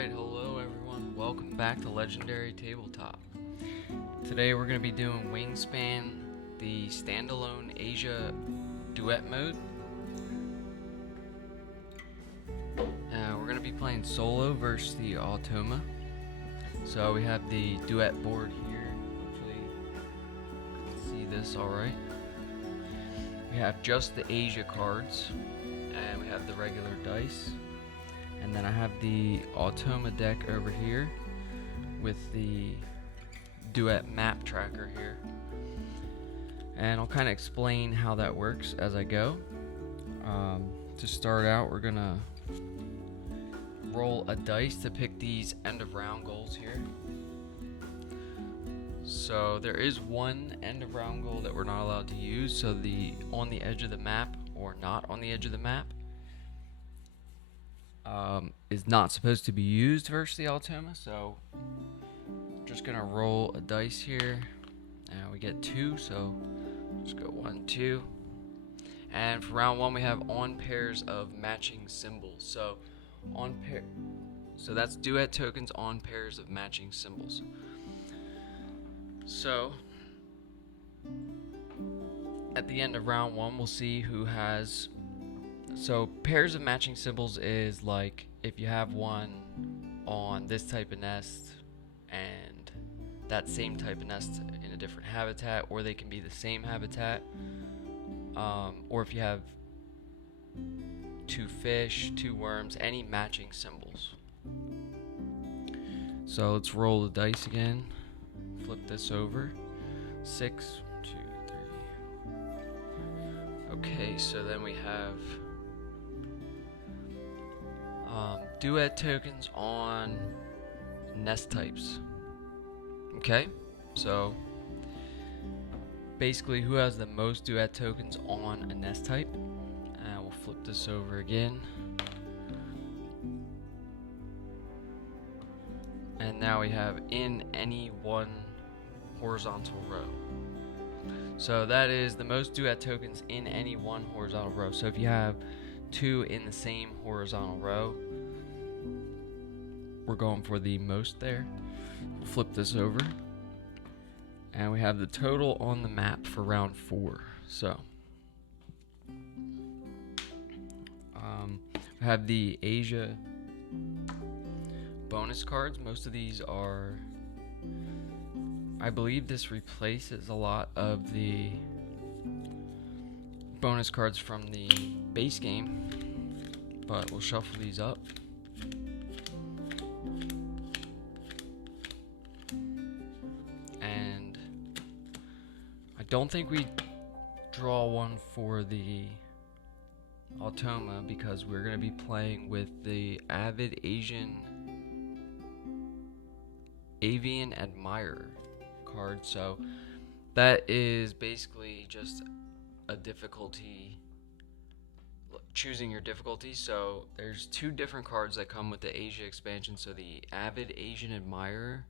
Alright, hello everyone. Welcome back to Legendary Tabletop. Today we're going to be doing Wingspan, the standalone Asia Duet Mode. We're going to be playing solo versus the Automa. So we have the duet board here. Hopefully you can see this alright. We have just the Asia cards, and we have the regular dice. And then I have the Automa deck over here with the Duet map tracker here. And I'll kind of explain how that works as I go. To start out, we're gonna roll a dice to pick these end of round goals here. So there is one end of round goal that we're not allowed to use, so the on the edge of the map or not on the edge of the map is not supposed to be used versus the Automa. So I'm just gonna roll a dice here, and we get 2, so just go 1, 2. And for round 1 we have on pairs of matching symbols. So so that's duet tokens on pairs of matching symbols. So at the end of round 1 we'll see who has. So pairs of matching symbols is like if you have one on this type of nest and that same type of nest in a different habitat, or they can be the same habitat, or if you have 2 fish, 2 worms, any matching symbols. So let's roll the dice again, flip this over. 6, 2, 3. Okay, so then we have duet tokens on nest types. Okay, so basically who has the most duet tokens on a nest type. And we'll flip this over again. And now we have in any one horizontal row. So that is the most duet tokens in any one horizontal row. So if you have 2 in the same horizontal row, we're going for the most there. We'll flip this over, and we have the total on the map for round 4. So we have the Asia bonus cards. Most of these are, I believe this replaces a lot of the bonus cards from the base game, but we'll shuffle these up. And I don't think we draw one for the Automa because we're going to be playing with the Avian Admirer card. So that is basically just a difficulty, choosing your difficulty. So there's 2 different cards that come with the Asia expansion. So the Avian Admirer,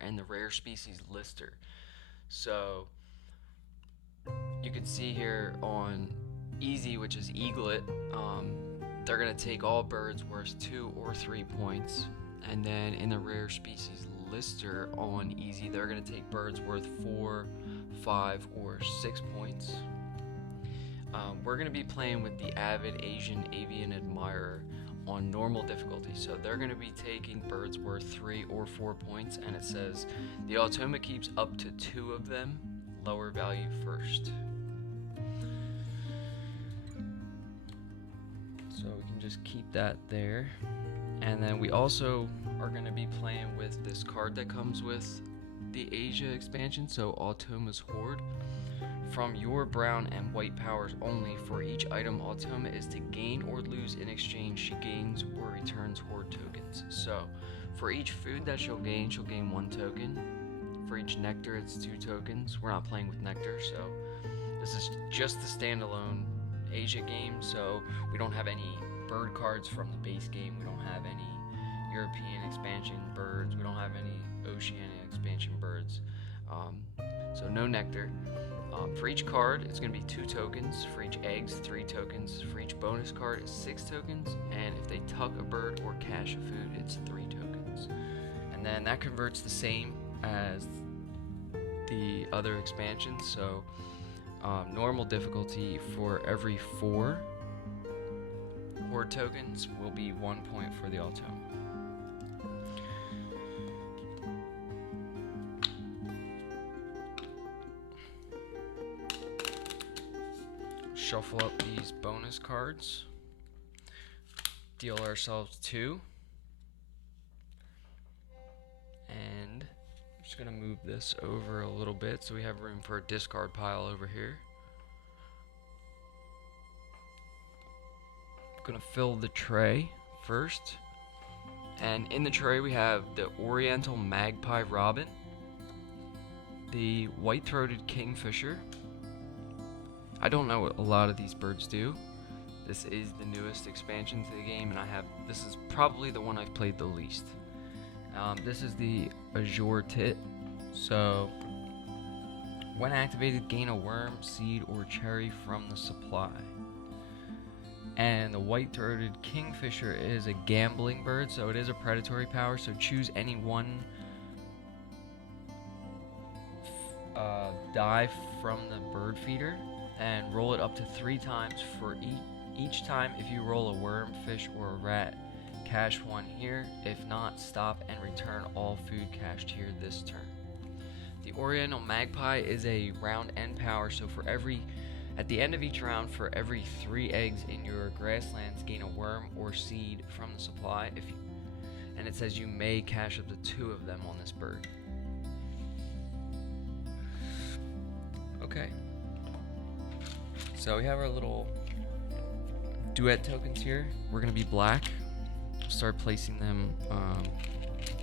and the Rare Species Lister. So you can see here on easy, which is eaglet, they're gonna take all birds worth 2 or 3 points. And then in the Rare Species Lister on easy, they're gonna take birds worth 4, 5, or 6 points. We're going to be playing with the Avian Admirer on normal difficulty, so they're going to be taking birds worth 3 or 4 points, and it says the Automa keeps up to 2 of them, lower value first. So we can just keep that there. And then we also are going to be playing with this card that comes with the Asia expansion, so Automa's Horde. From your brown and white powers only, for each item Automa is to gain or lose in exchange, she gains or returns Horde tokens. So for each food that she'll gain 1 token. For each nectar, it's 2 tokens. We're not playing with nectar, so this is just the standalone Asia game. So we don't have any bird cards from the base game. We don't have any European expansion birds. We don't have any Oceania expansion birds. So no nectar. For each card, it's going to be 2 tokens. For each eggs, 3 tokens. For each bonus card, is 6 tokens. And if they tuck a bird or cache a food, it's 3 tokens. And then that converts the same as the other expansions. So normal difficulty for every 4 horde tokens will be 1 point for the Automa. Shuffle up these bonus cards, deal ourselves 2, and I'm just going to move this over a little bit so we have room for a discard pile over here. I'm going to fill the tray first, and in the tray we have the Oriental Magpie Robin, the White-Throated Kingfisher. I don't know what a lot of these birds do. This is the newest expansion to the game, and this is probably the one I've played the least. This is the Azure Tit. So, when activated, gain a worm, seed, or cherry from the supply. And the White-Throated Kingfisher is a gambling bird, so it is a predatory power. So choose any one die from the bird feeder and roll it up to 3 times. For each time, if you roll a worm, fish, or a rat, cache 1 here. If not, stop and return all food cached here this turn. The Oriental Magpie is a round end power, so at the end of each round, for every 3 eggs in your grasslands, gain a worm or seed from the supply. And it says you may cache up to 2 of them on this bird. Okay. So we have our little duet tokens here. We're going to be black. Start placing them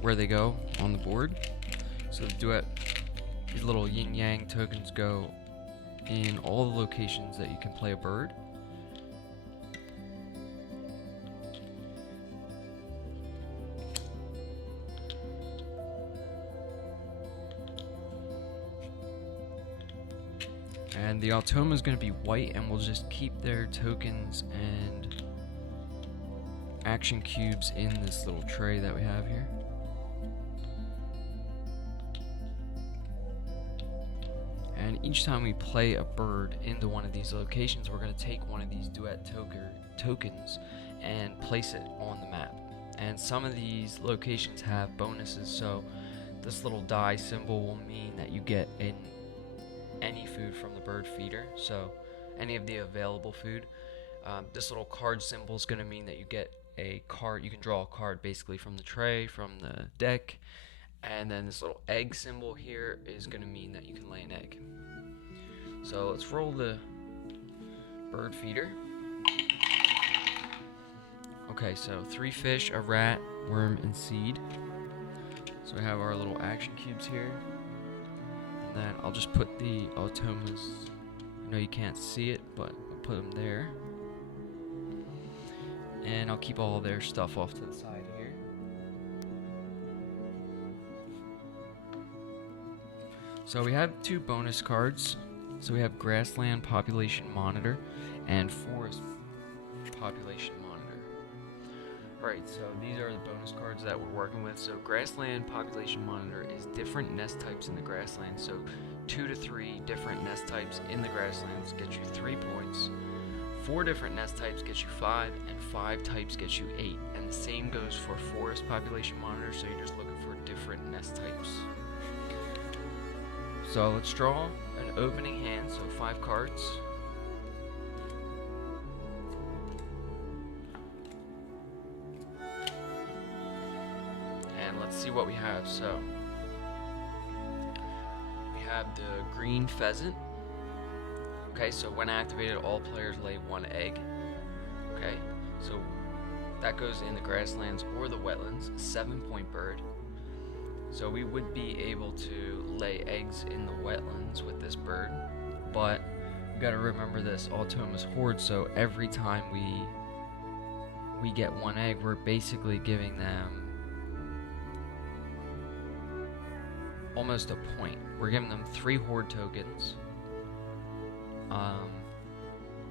where they go on the board. So the duet, these little yin yang tokens go in all the locations that you can play a bird. And the Automa is going to be white, and we'll just keep their tokens and action cubes in this little tray that we have here. And each time we play a bird into one of these locations, we're going to take one of these duet tokens and place it on the map. And some of these locations have bonuses, so this little die symbol will mean that you get any food from the bird feeder, so any of the available food. This little card symbol is going to mean that you get a card. You can draw a card basically from the tray, from the deck. And then this little egg symbol here is going to mean that you can lay an egg. So let's roll the bird feeder. Okay, so 3 fish, a rat, worm, and seed. So we have our little action cubes here. And then I'll just put the Automas, I know you can't see it, but I'll put them there. And I'll keep all their stuff off to the side here. So we have 2 bonus cards. So we have Grassland Population Monitor and Forest Population Monitor. Alright, so these are the bonus cards that we're working with. So Grassland Population Monitor is different nest types in the grassland. So 2 to 3 different nest types in the grasslands get you 3 points. 4 different nest types get you 5, and 5 types get you 8. And the same goes for Forest Population Monitor, so you're just looking for different nest types. So let's draw an opening hand, so 5 cards. And let's see what we have. So we have the green pheasant. Okay, so when activated, all players lay 1 egg. Okay, so that goes in the grasslands or the wetlands, 7-point bird. So we would be able to lay eggs in the wetlands with this bird, but we gotta remember this Automa's horde, so every time we get 1 egg, we're basically giving them almost a point. We're giving them 3 horde tokens, Um,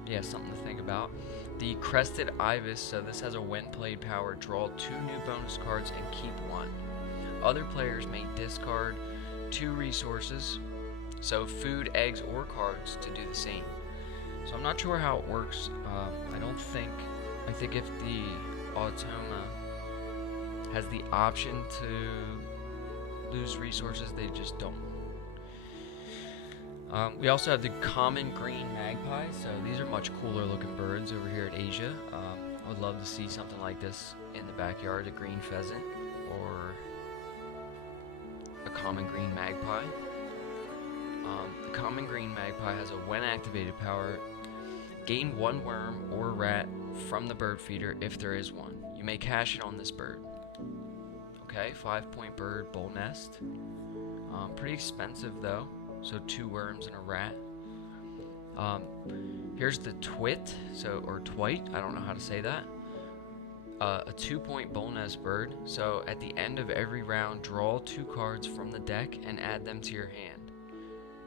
yeah, something to think about. The Crested Ibis, so this has a when played power, draw 2 new bonus cards and keep 1. Other players may discard 2 resources, so food, eggs, or cards, to do the same. So I'm not sure how it works. I think if the Automa has the option to lose resources, they just don't. We also have the common green magpie, so these are much cooler looking birds over here at Asia. I would love to see something like this in the backyard, a green pheasant or a common green magpie. The common green magpie has a when activated power, gain 1 worm or rat from the bird feeder if there is one. You may cash it on this bird. Okay, 5-point bird, bull nest. Pretty expensive though. So 2 worms and a rat. Here's the twit, or twite, I don't know how to say that. A 2-point bull nest bird. So at the end of every round, draw 2 cards from the deck and add them to your hand.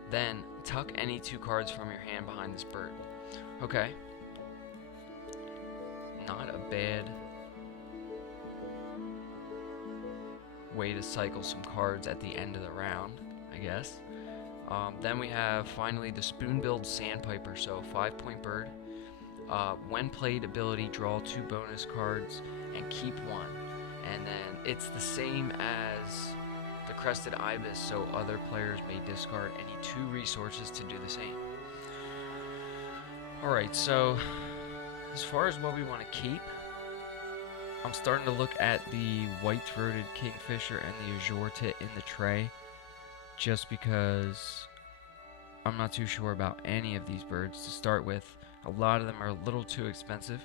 Then tuck any 2 cards from your hand behind this bird. Okay. Not a bad way to cycle some cards at the end of the round, I guess. Then we have finally the Spoon-billed Sandpiper, so 5-point bird. When played ability, draw 2 bonus cards and keep 1. And then it's the same as the Crested Ibis, so other players may discard any 2 resources to do the same. Alright, so as far as what we want to keep, I'm starting to look at the white-throated kingfisher and the azure tit in the tray, just because I'm not too sure about any of these birds to start with. A lot of them are a little too expensive,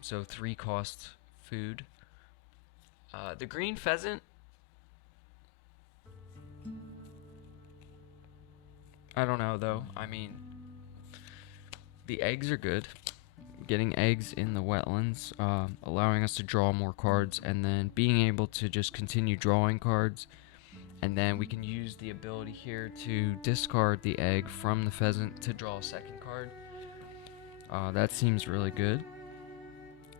so 3 cost food. The green pheasant, I don't know though. I mean, the eggs are good. Getting eggs in the wetlands, allowing us to draw more cards, and then being able to just continue drawing cards. And then we can use the ability here to discard the egg from the pheasant to draw a second card. That seems really good.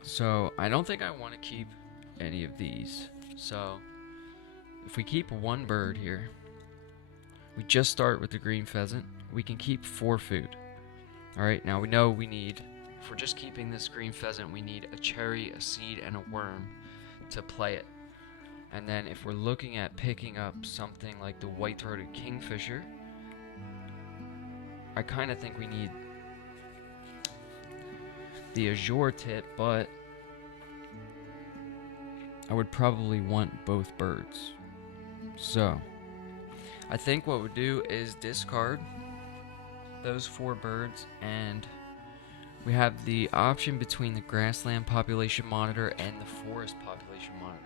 So I don't think I want to keep any of these. So if we keep 1 bird here, we just start with the green pheasant. We can keep 4 food. Alright, now we know we need, if we're just keeping this green pheasant, we need a cherry, a seed, and a worm to play it. And then if we're looking at picking up something like the white-throated kingfisher, I kind of think we need the azure tit, but I would probably want both birds. So I think what we'll do is discard those 4 birds, and we have the option between the grassland population monitor and the forest population monitor.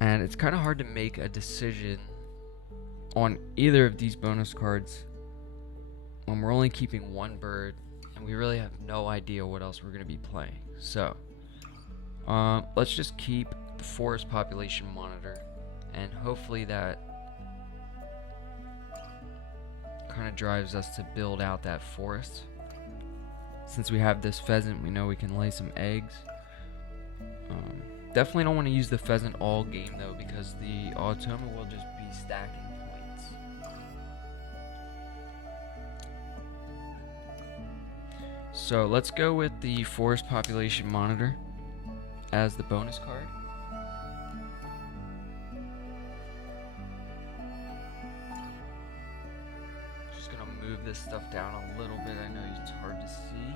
And it's kind of hard to make a decision on either of these bonus cards when we're only keeping 1 bird and we really have no idea what else we're going to be playing. So let's just keep the forest population monitor, and hopefully that kind of drives us to build out that forest. Since we have this pheasant, we know we can lay some eggs. Definitely don't want to use the pheasant all game though, because the Automa will just be stacking points. So let's go with the forest population monitor as the bonus card. Just gonna move this stuff down a little bit. I know it's hard to see.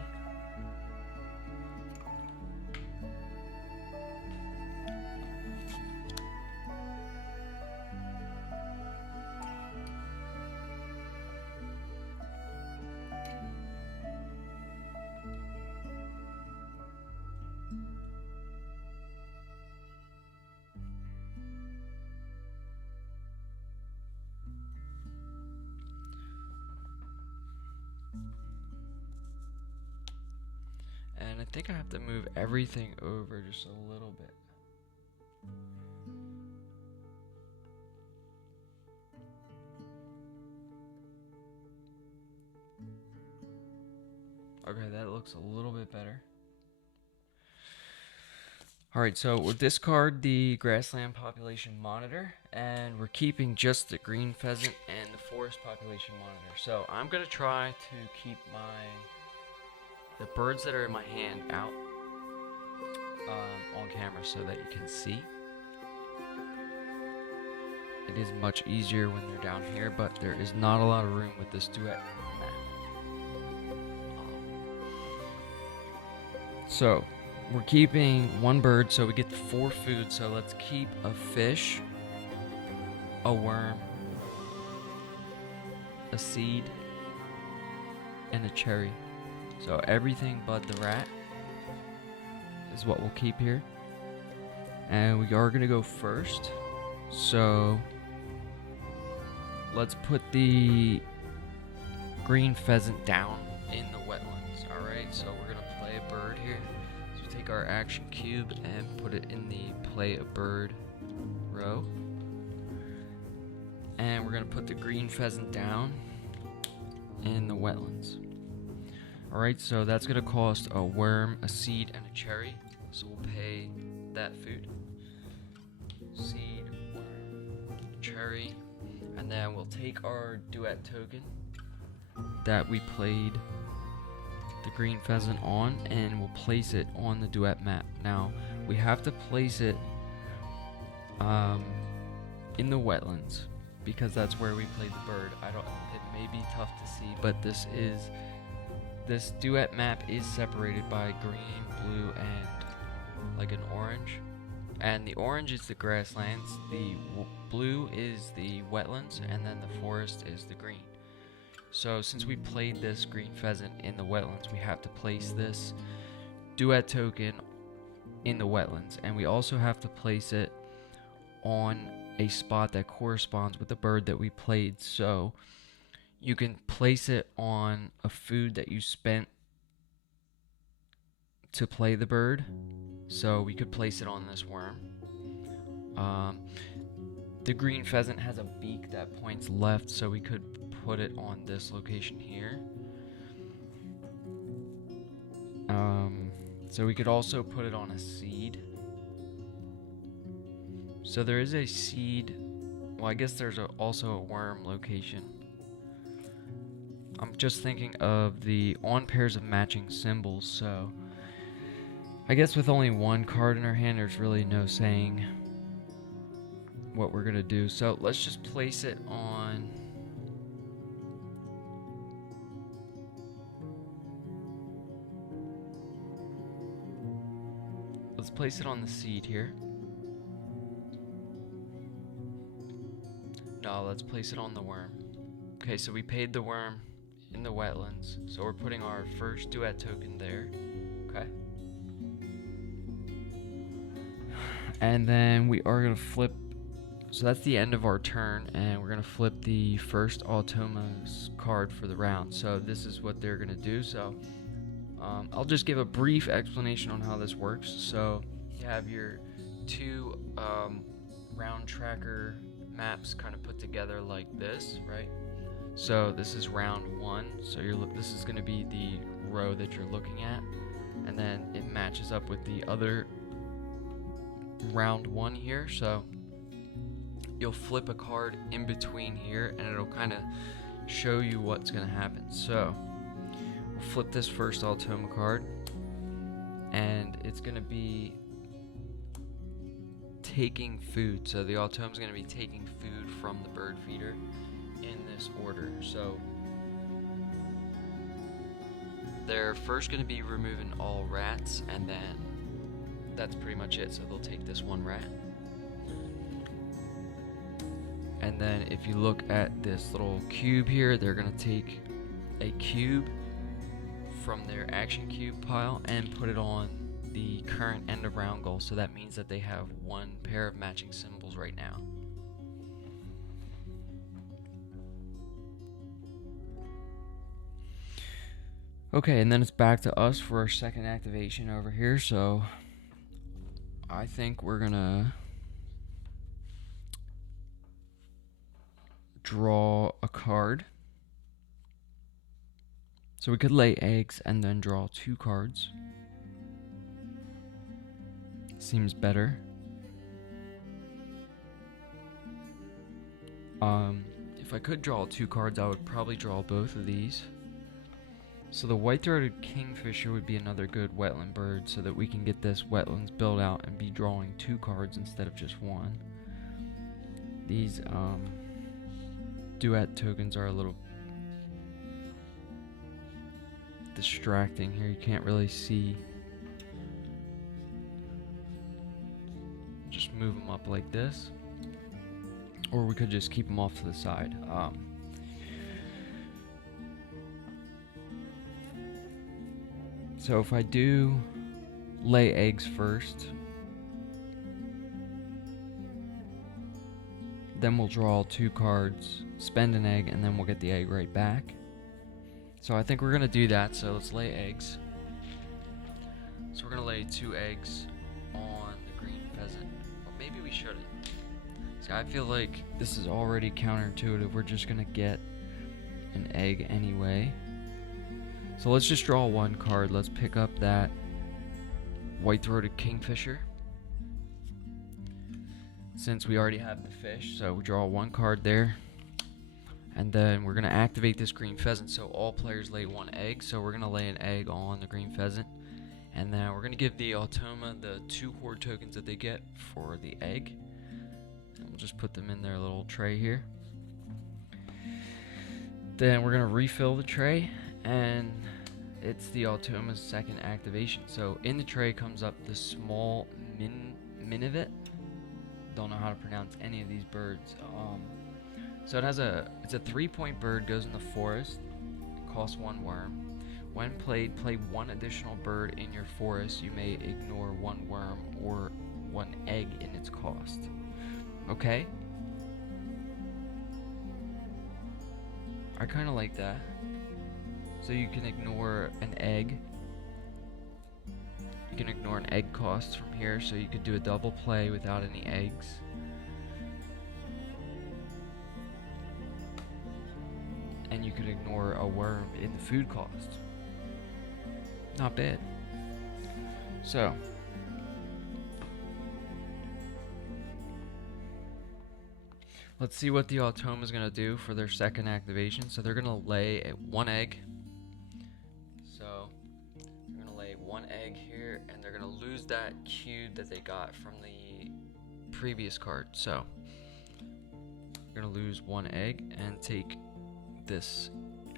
And I think I have to move everything over just a little bit. Okay, that looks a little bit better. Alright, so we'll discard the grassland population monitor, and we're keeping just the green pheasant and the forest population monitor. So I'm going to try to keep the birds that are in my hand out on camera so that you can see. It is much easier when they're down here, but there is not a lot of room with this duet map. So we're keeping one bird, so we get 4 food. So let's keep a fish, a worm, a seed, and a cherry. So everything but the rat is what we'll keep here. And we are gonna go first. So let's put the green pheasant down in the wetlands. Alright, so we're gonna play a bird here. So take our action cube and put it in the play a bird row. And we're gonna put the green pheasant down in the wetlands. Alright, so that's gonna cost a worm, a seed, and a cherry. So we'll pay that food. Seed, worm, cherry. And then we'll take our duet token that we played the green pheasant on, and we'll place it on the duet map. Now we have to place it in the wetlands because that's where we played the bird. It may be tough to see, but this duet map is separated by green, blue, and like an orange. And the orange is the grasslands, the blue is the wetlands, and then the forest is the green. So since we played this green pheasant in the wetlands, we have to place this duet token in the wetlands, and we also have to place it on a spot that corresponds with the bird that we played. So you can place it on a food that you spent to play the bird. So we could place it on this worm. The green pheasant has a beak that points left, so we could put it on this location here. So we could also put it on a seed. So there is a seed. Well, I guess there's also a worm location. I'm just thinking of the on pairs of matching symbols, so I guess with only one card in our hand, there's really no saying what we're gonna do. So let's just place it on. Let's place it on the seed here. No, let's place it on the worm. Okay, so we paid the worm in the wetlands, so we're putting our first duet token there. Okay. And then we are going to flip, so that's the end of our turn, and we're going to flip the first Automa's card for the round. So this is what they're going to do. So I'll just give a brief explanation on how this works. So you have your 2 round tracker maps kind of put together like this, right? So this is round 1, so this is going to be the row that you're looking at, and then it matches up with the other round 1 here. So you'll flip a card in between here, and it'll kind of show you what's going to happen. So we'll flip this first Automa card, and it's going to be taking food. So the Automa is going to be taking food from the bird feeder in this order. So they're first going to be removing all rats, and then that's pretty much it. So they'll take this 1 rat. And then if you look at this little cube here, they're going to take a cube from their action cube pile and put it on the current end of round goal. So that means that they have 1 pair of matching symbols right now. Okay, and then it's back to us for our second activation over here. So I think we're gonna draw a card. So we could lay eggs and then draw 2 cards. Seems better. If I could draw 2 cards, I would probably draw both of these. So the white-throated kingfisher would be another good wetland bird, so that we can get this wetlands built out and be drawing 2 cards instead of just 1. These duet tokens are a little distracting here. You can't really see. Just move them up like this, or we could just keep them off to the side. So if I do lay eggs first, then we'll draw 2 cards, spend an egg, and then we'll get the egg right back. So I think we're gonna do that, so let's lay eggs. So we're gonna lay 2 eggs on the green pheasant. Or maybe we shouldn't. See, I feel like this is already counterintuitive. We're just gonna get an egg anyway. So let's just draw 1 card. Let's pick up that white-throated kingfisher, since we already have the fish. So we draw 1 card there, and then we're going to activate this green pheasant, so all players lay 1 egg. So we're going to lay an egg on the green pheasant, and then we're going to give the Automa the 2 horde tokens that they get for the egg, and we'll just put them in their little tray here. Then we're going to refill the tray, and it's the Automa's 2nd activation. So in the tray comes up the small minivet. Don't know how to pronounce any of these birds. So it's a 3-point bird, goes in the forest, costs 1 worm. When played, play 1 additional bird in your forest. You may ignore 1 worm or 1 egg in its cost. Okay? I kind of like that. So you can ignore an egg. You can ignore an egg cost from here, so you could do a double play without any eggs. And you could ignore a worm in the food cost. Not bad. So let's see what the Automa is going to do for their 2nd activation. So they're going to lay 1 egg. So they're going to lay 1 egg here, and they're going to lose that cube that they got from the previous card. So they're going to lose 1 egg and take this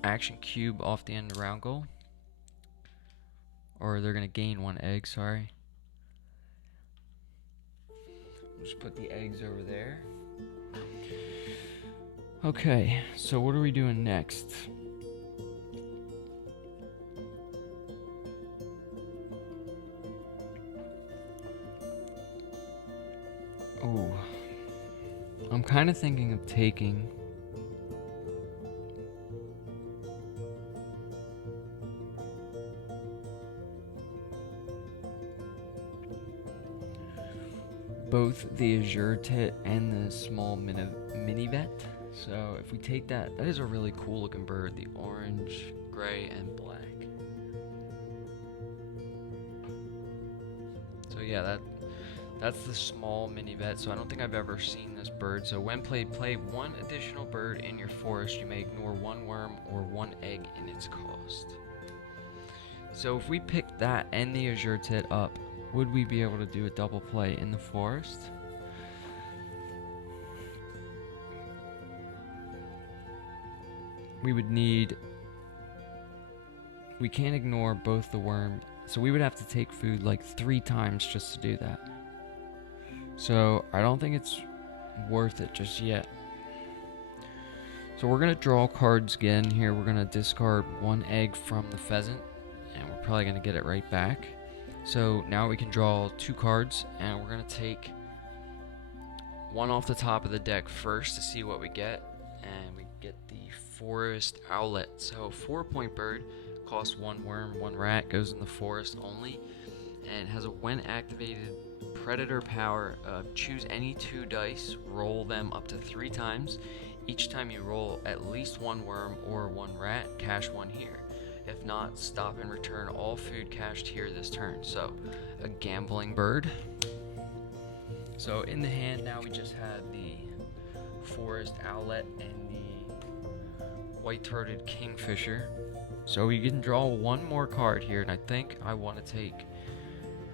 action cube off the end of round goal. Or they're going to gain 1 egg, sorry. We'll just put the eggs over there. Okay, so what are we doing next? Oh, I'm kind of thinking of taking both the azure tit and the small minivet. So if we take that, that is a really cool looking bird, the orange, gray, and black. So yeah, that's the small minivet. So I don't think I've ever seen this bird. So when played, play 1 additional bird in your forest. You may ignore 1 worm or 1 egg in its cost. So if we pick that and the azure tit up, would we be able to do a double play in the forest? We would need... We can't ignore both the worm, so we would have to take food like 3 times just to do that. So I don't think it's worth it just yet. So we're going to draw cards again here. We're going to discard 1 egg from the pheasant, and we're probably going to get it right back. So now we can draw 2 cards, and we're going to take 1 off the top of the deck first to see what we get. And we get the forest owlet. So 4-point bird, costs 1 worm, 1 rat, goes in the forest only, and has a when activated predator power of choose any 2 dice, roll them up to 3 times. Each time you roll at least 1 worm or 1 rat, cash 1 here. If not, stop and return all food cached here this turn. So, a gambling bird. So in the hand now we just had the forest owlet and the white-throated kingfisher. So we can draw one more card here, and I think I want to take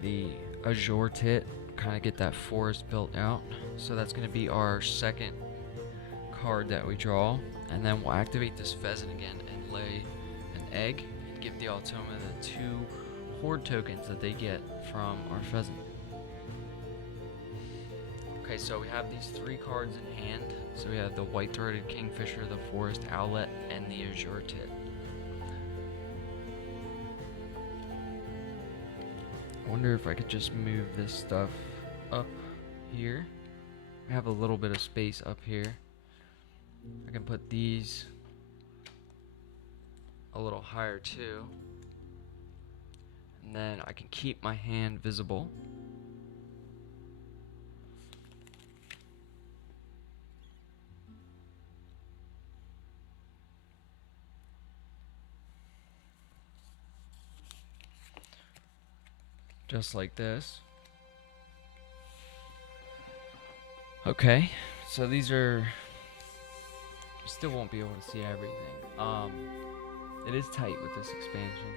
the azure tit, kind of get that forest built out. So that's going to be our second card that we draw, and then we'll activate this pheasant again and lay an egg and give the Automa the 2 horde tokens that they get from our pheasant. Okay, so we have these 3 cards in hand. So we have the white-throated kingfisher, the forest owlet, and the azure tit. I wonder if I could just move this stuff up here. We have a little bit of space up here. I can put these a little higher too. And then I can keep my hand visible. Just like this. Okay, so these are, you still won't be able to see everything. It is tight with this expansion.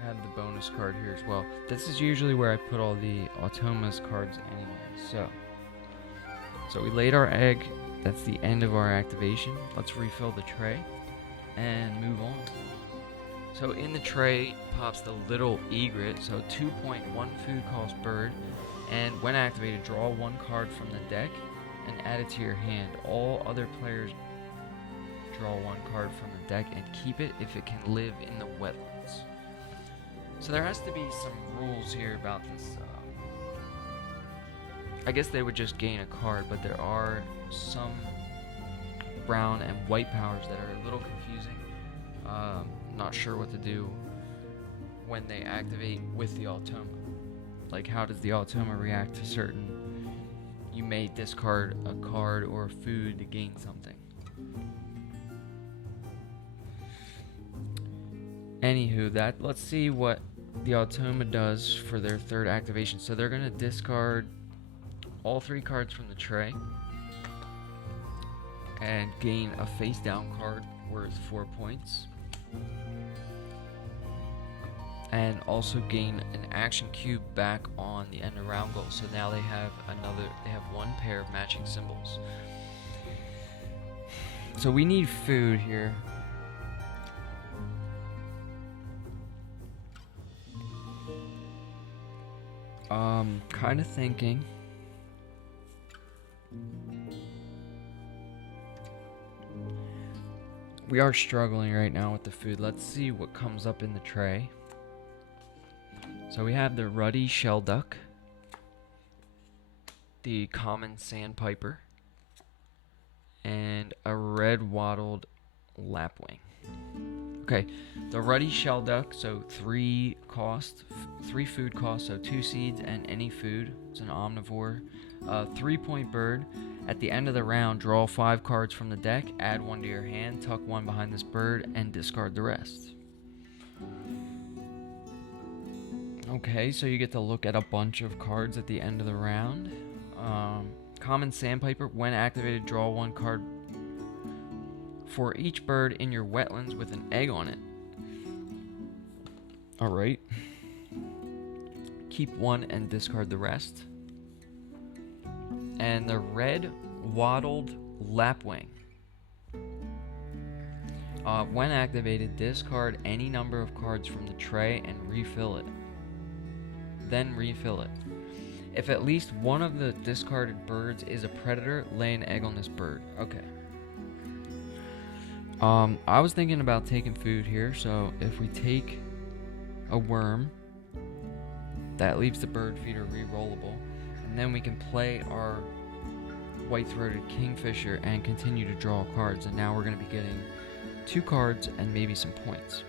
I have the bonus card here as well. This is usually where I put all the Automa's cards anyway. So we laid our egg. That's the end of our activation. Let's refill the tray and move on. So in the tray pops the little egret, so 2.1 food cost bird, and when activated, draw 1 card from the deck and add it to your hand. All other players draw 1 card from the deck and keep it if it can live in the wetlands. So there has to be some rules here about this. I guess they would just gain a card, but there are some brown and white powers that are a little confusing. Not sure what to do when they activate with the Automa. Like, how does the Automa react to certain... You may discard a card or a food to gain something. Anywho, let's see what the Automa does for their 3rd activation. So they're going to discard all 3 cards from the tray and gain a face down card worth 4 points. And also gain an action cube back on the end of round goal. So now they have 1 pair of matching symbols. So we need food here. Kind of thinking. We are struggling right now with the food. Let's see what comes up in the tray. So we have the ruddy shell duck, the common sandpiper, and a red wattled lapwing. Okay, the ruddy shell duck, so 3 food cost, so 2 seeds and any food. It's an omnivore. 3-point bird. At the end of the round, draw 5 cards from the deck, add 1 to your hand, tuck 1 behind this bird, and discard the rest. Okay, so you get to look at a bunch of cards at the end of the round. Common sandpiper, when activated, draw 1 card for each bird in your wetlands with an egg on it. Alright. Keep 1 and discard the rest. And the red wattled lapwing. When activated, discard any number of cards from the tray and refill it. Then refill it. If at least one of the discarded birds is a predator, lay an egg on this bird. Okay. I was thinking about taking food here, so if we take a worm, that leaves the bird feeder re-rollable, and then we can play our white-throated kingfisher and continue to draw cards, and now we're going to be getting 2 cards and maybe some points.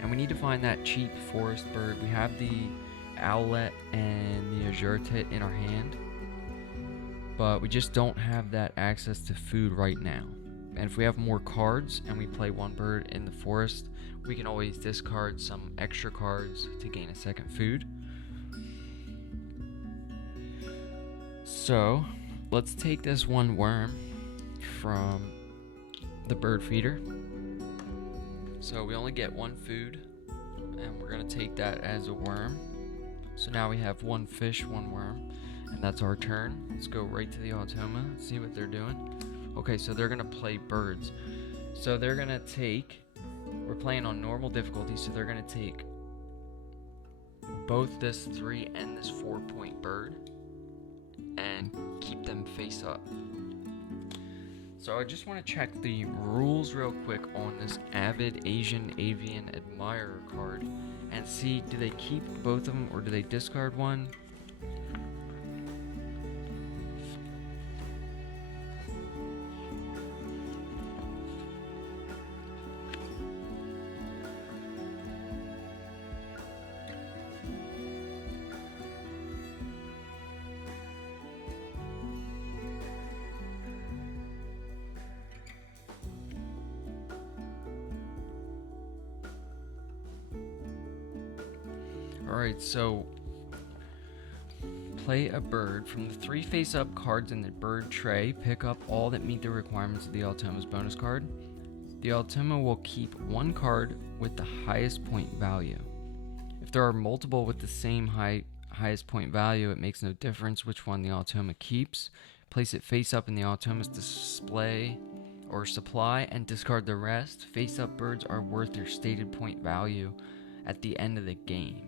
And we need to find that cheap forest bird. We have the owlet and the azure tit in our hand, but we just don't have that access to food right now. And if we have more cards and we play one bird in the forest, we can always discard some extra cards to gain a second food. So let's take this one worm from the bird feeder. So we only get one food, and we're going to take that as a worm. So now we have one fish, one worm, and that's our turn. Let's go right to the Automa, see what they're doing. Okay, so they're going to play birds. So they're going to take, we're playing on normal difficulty, so they're going to take both this 3 and this 4-point bird and keep them face up. So I just want to check the rules real quick on this Avid Asian Avian Admirer card and see, do they keep both of them or do they discard one? Alright, so play a bird. From the 3 face-up cards in the bird tray, pick up all that meet the requirements of the Automa's bonus card. The Automa will keep one card with the highest point value. If there are multiple with the same highest point value, it makes no difference which one the Automa keeps. Place it face-up in the Automa's display or supply and discard the rest. Face-up birds are worth their stated point value at the end of the game.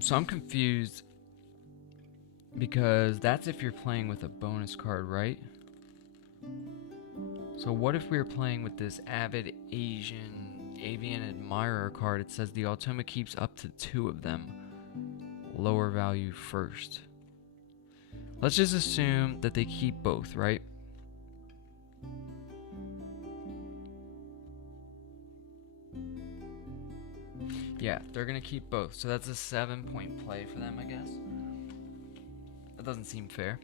So I'm confused because that's if you're playing with a bonus card, right? So what if we were playing with this Avid Asian Avian Admirer card? It says the Automa keeps up to 2 of them. Lower value first. Let's just assume that they keep both, right? Yeah, they're going to keep both. So that's a 7-point play for them, I guess. That doesn't seem fair.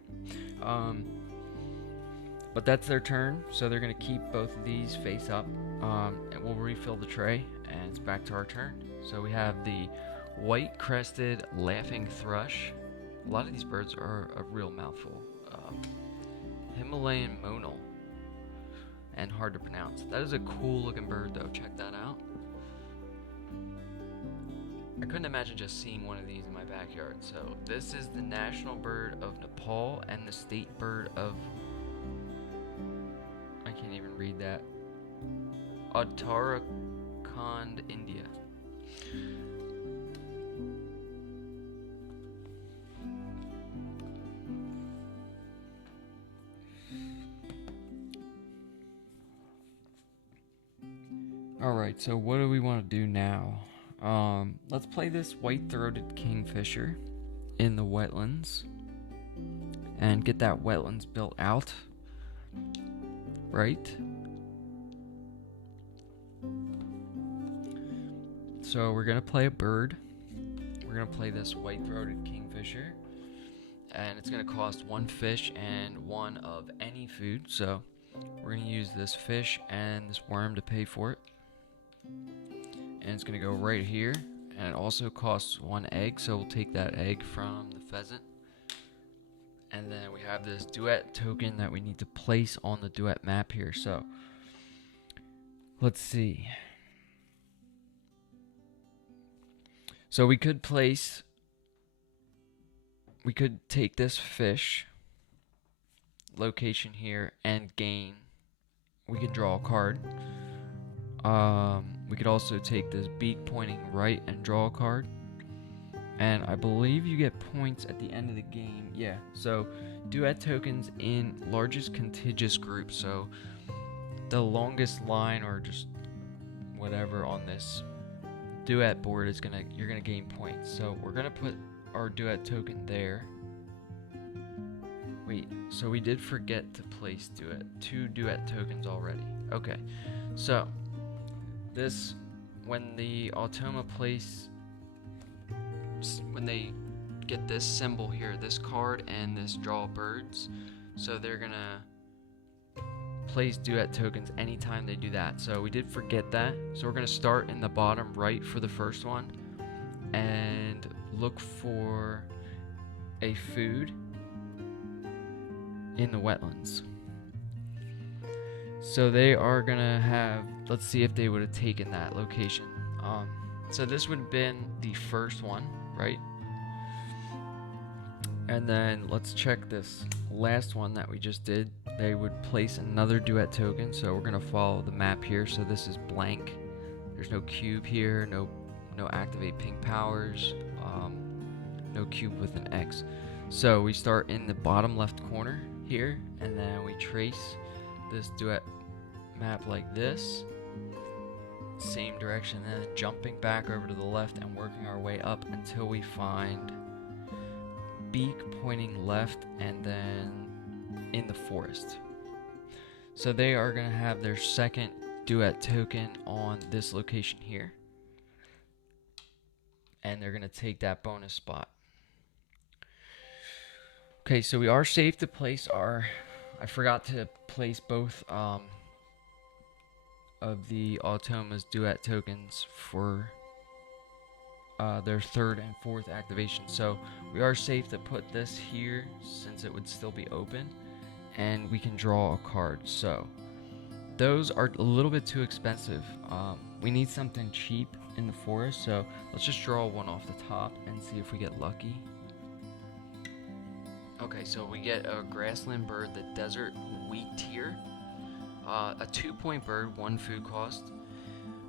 But that's their turn, so they're going to keep both of these face up. And we'll refill the tray, and it's back to our turn. So we have the white-crested laughing thrush. A lot of these birds are a real mouthful. Himalayan monal. And hard to pronounce. That is a cool-looking bird, though. Check that out. I couldn't imagine just seeing one of these in my backyard. So this is the national bird of Nepal and the state bird of, I can't even read that, Uttarakhand, India. Alright, so what do we want to do now? Let's play this white-throated kingfisher in the wetlands and get that wetlands built out, right? So we're gonna play a bird. We're gonna play this white-throated kingfisher, and it's gonna cost 1 fish and 1 of any food. So we're gonna use this fish and this worm to pay for it. And it's going to go right here, and it also costs 1 egg, so we'll take that egg from the pheasant. And then we have this duet token that we need to place on the duet map here. So let's see. So we could take this fish location here and gain. We could draw a card. We could also take this beak pointing right and draw a card. And I believe you get points at the end of the game. Yeah, so duet tokens in largest contiguous group. So the longest line or just whatever on this duet board is you're gonna gain points. So we're gonna put our duet token there. Wait, so we did forget to place duet. 2 duet tokens already. Okay, so when the Automa when they get this symbol here, this card and this draw birds. So they're gonna place duet tokens anytime they do that. So we did forget that. So we're gonna start in the bottom right for the first one and look for a food in the wetlands. So they are gonna have, let's see if they would have taken that location. So this would have been the first one, right? And then let's check this last one that we just did. They would place another duet token. So we're gonna follow the map here. So this is blank. There's no cube here, no activate pink powers, no cube with an X. So we start in the bottom left corner here, and then we trace this duet map like this, same direction, then jumping back over to the left and working our way up until we find beak pointing left and then in the forest. So they are going to have their second duet token on this location here, and they're going to take that bonus spot. Okay, so we are safe to place our, I forgot to place both of the Automa's duet tokens for their third and fourth activation. So we are safe to put this here since it would still be open, and we can draw a card. So those are a little bit too expensive. We need something cheap in the forest, so let's just draw one off the top and see if we get lucky. Okay, so we get a grassland bird, the desert wheat tier, a 2-point bird, 1 food cost,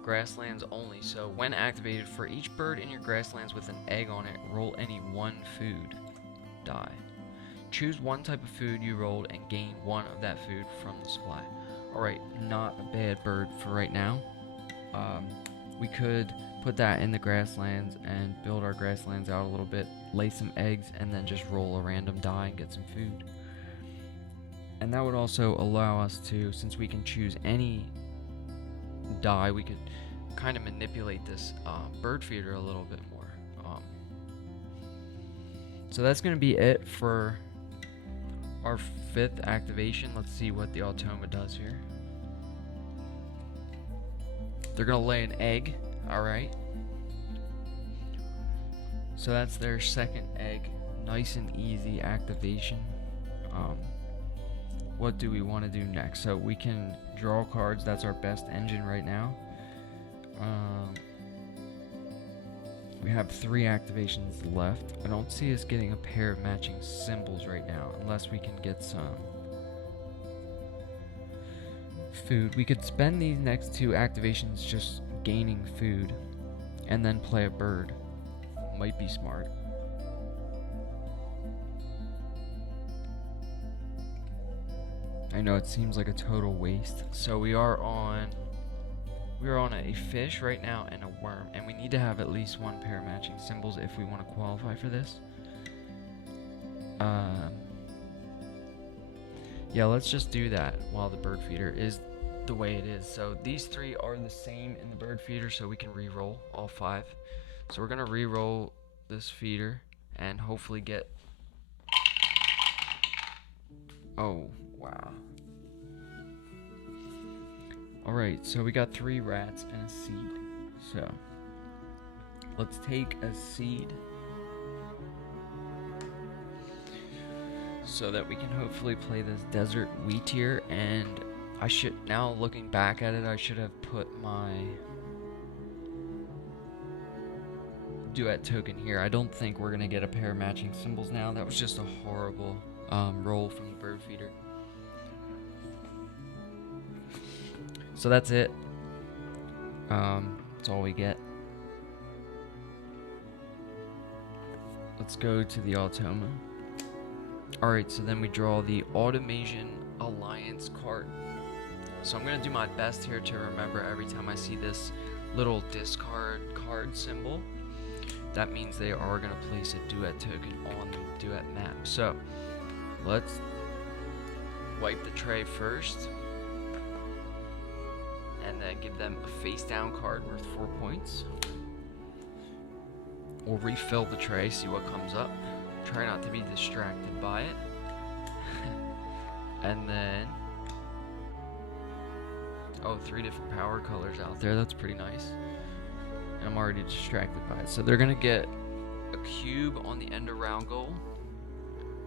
grasslands only. So when activated, for each bird in your grasslands with an egg on it, roll any 1 food die. Choose 1 type of food you rolled and gain 1 of that food from the supply. Alright, not a bad bird for right now. We could put that in the grasslands and build our grasslands out a little bit, lay some eggs, and then just roll a random die and get some food. And that would also allow us to, since we can choose any die, we could kind of manipulate this bird feeder a little bit more. So that's going to be it for our 5th activation. Let's see what the Automa does here. They're going to lay an egg. Alright. So that's their second egg. Nice and easy activation. What do we want to do next? So we can draw cards. That's our best engine right now. We have 3 activations left. I don't see us getting a pair of matching symbols right now, unless we can get some food. We could spend these next 2 activations just gaining food and then play a bird. Might be smart. I know it seems like a total waste. So we are on a fish right now and a worm, and we need to have at least 1 pair of matching symbols if we want to qualify for this. Yeah, let's just do that while the bird feeder is the way it is. So these 3 are the same in the bird feeder, so we can re-roll all 5. So we're gonna re-roll this feeder and hopefully get, oh wow. Alright, so we got 3 rats and a seed. So let's take a seed so that we can hopefully play this desert wheat here. And I should, now looking back at it, I should have put my duet token here. I don't think we're gonna get a pair of matching symbols now. That was just a horrible roll from the bird feeder. So that's it. That's all we get. Let's go to the Automa. Alright, so then we draw the Automation Alliance card. So I'm going to do my best here to remember every time I see this little discard card symbol. That means they are going to place a duet token on the duet map. So let's wipe the tray first, and then give them a face down card worth 4 points. We'll refill the tray, see what comes up. Try not to be distracted by it. And then, oh, 3 different power colors out there. That's pretty nice. And I'm already distracted by it. So they're gonna get a cube on the end of round goal.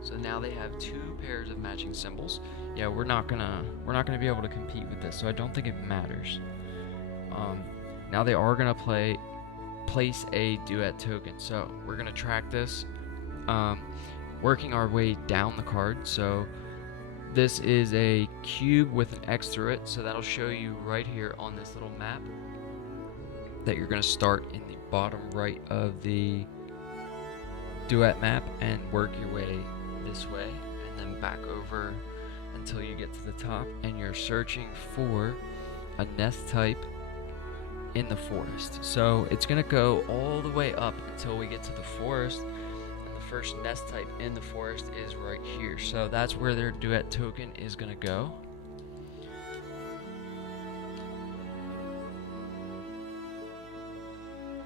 So now they have 2 pairs of matching symbols. Yeah, we're not gonna be able to compete with this, so I don't think it matters. Now they are gonna place a duet token. So we're gonna track this, working our way down the card. So this is a cube with an X through it, so that'll show you right here on this little map that you're gonna start in the bottom right of the duet map and work your way this way and then back over until you get to the top, and you're searching for a nest type in the forest. So it's gonna go all the way up until we get to the forest, and the first nest type in the forest is right here. So that's where their duet token is gonna go.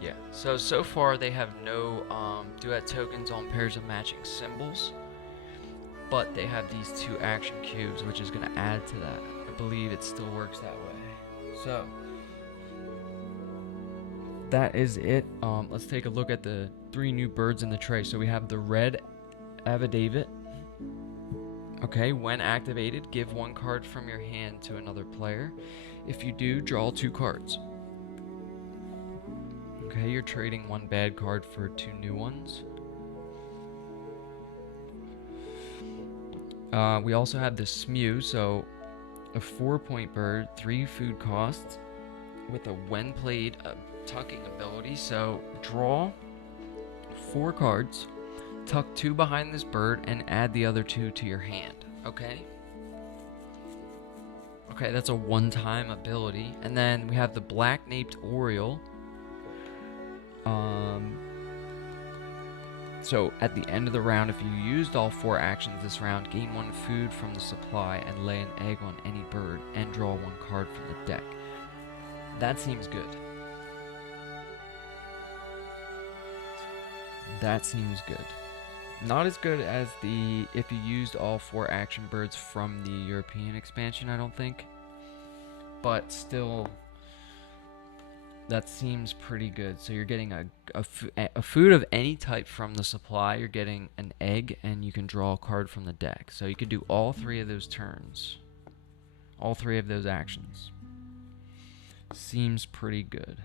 Yeah, so far they have no duet tokens on pairs of matching symbols, but they have these 2 action cubes, which is going to add to that. I believe it still works that way. So that is it. Let's take a look at the 3 new birds in the tray. So we have the red Avadavid. Okay, when activated, give 1 card from your hand to another player. If you do, draw 2 cards. Okay, you're trading 1 bad card for 2 new ones. We also have the Smew, so a 4-point bird, 3 food costs, with a when played tucking ability. So draw 4 cards, tuck 2 behind this bird, and add the other 2 to your hand. Okay? Okay, that's a one-time ability. And then we have the black-naped Oriole. So at the end of the round, if you used all 4 actions this round, gain 1 food from the supply and lay an egg on any bird and draw 1 card from the deck. That seems good. That seems good. Not as good as the if you used all 4 action birds from the European expansion, I don't think. But still, that seems pretty good. So you're getting a food of any type from the supply. You're getting an egg, and you can draw a card from the deck. So you could do all 3 of those turns. All 3 of those actions. Seems pretty good.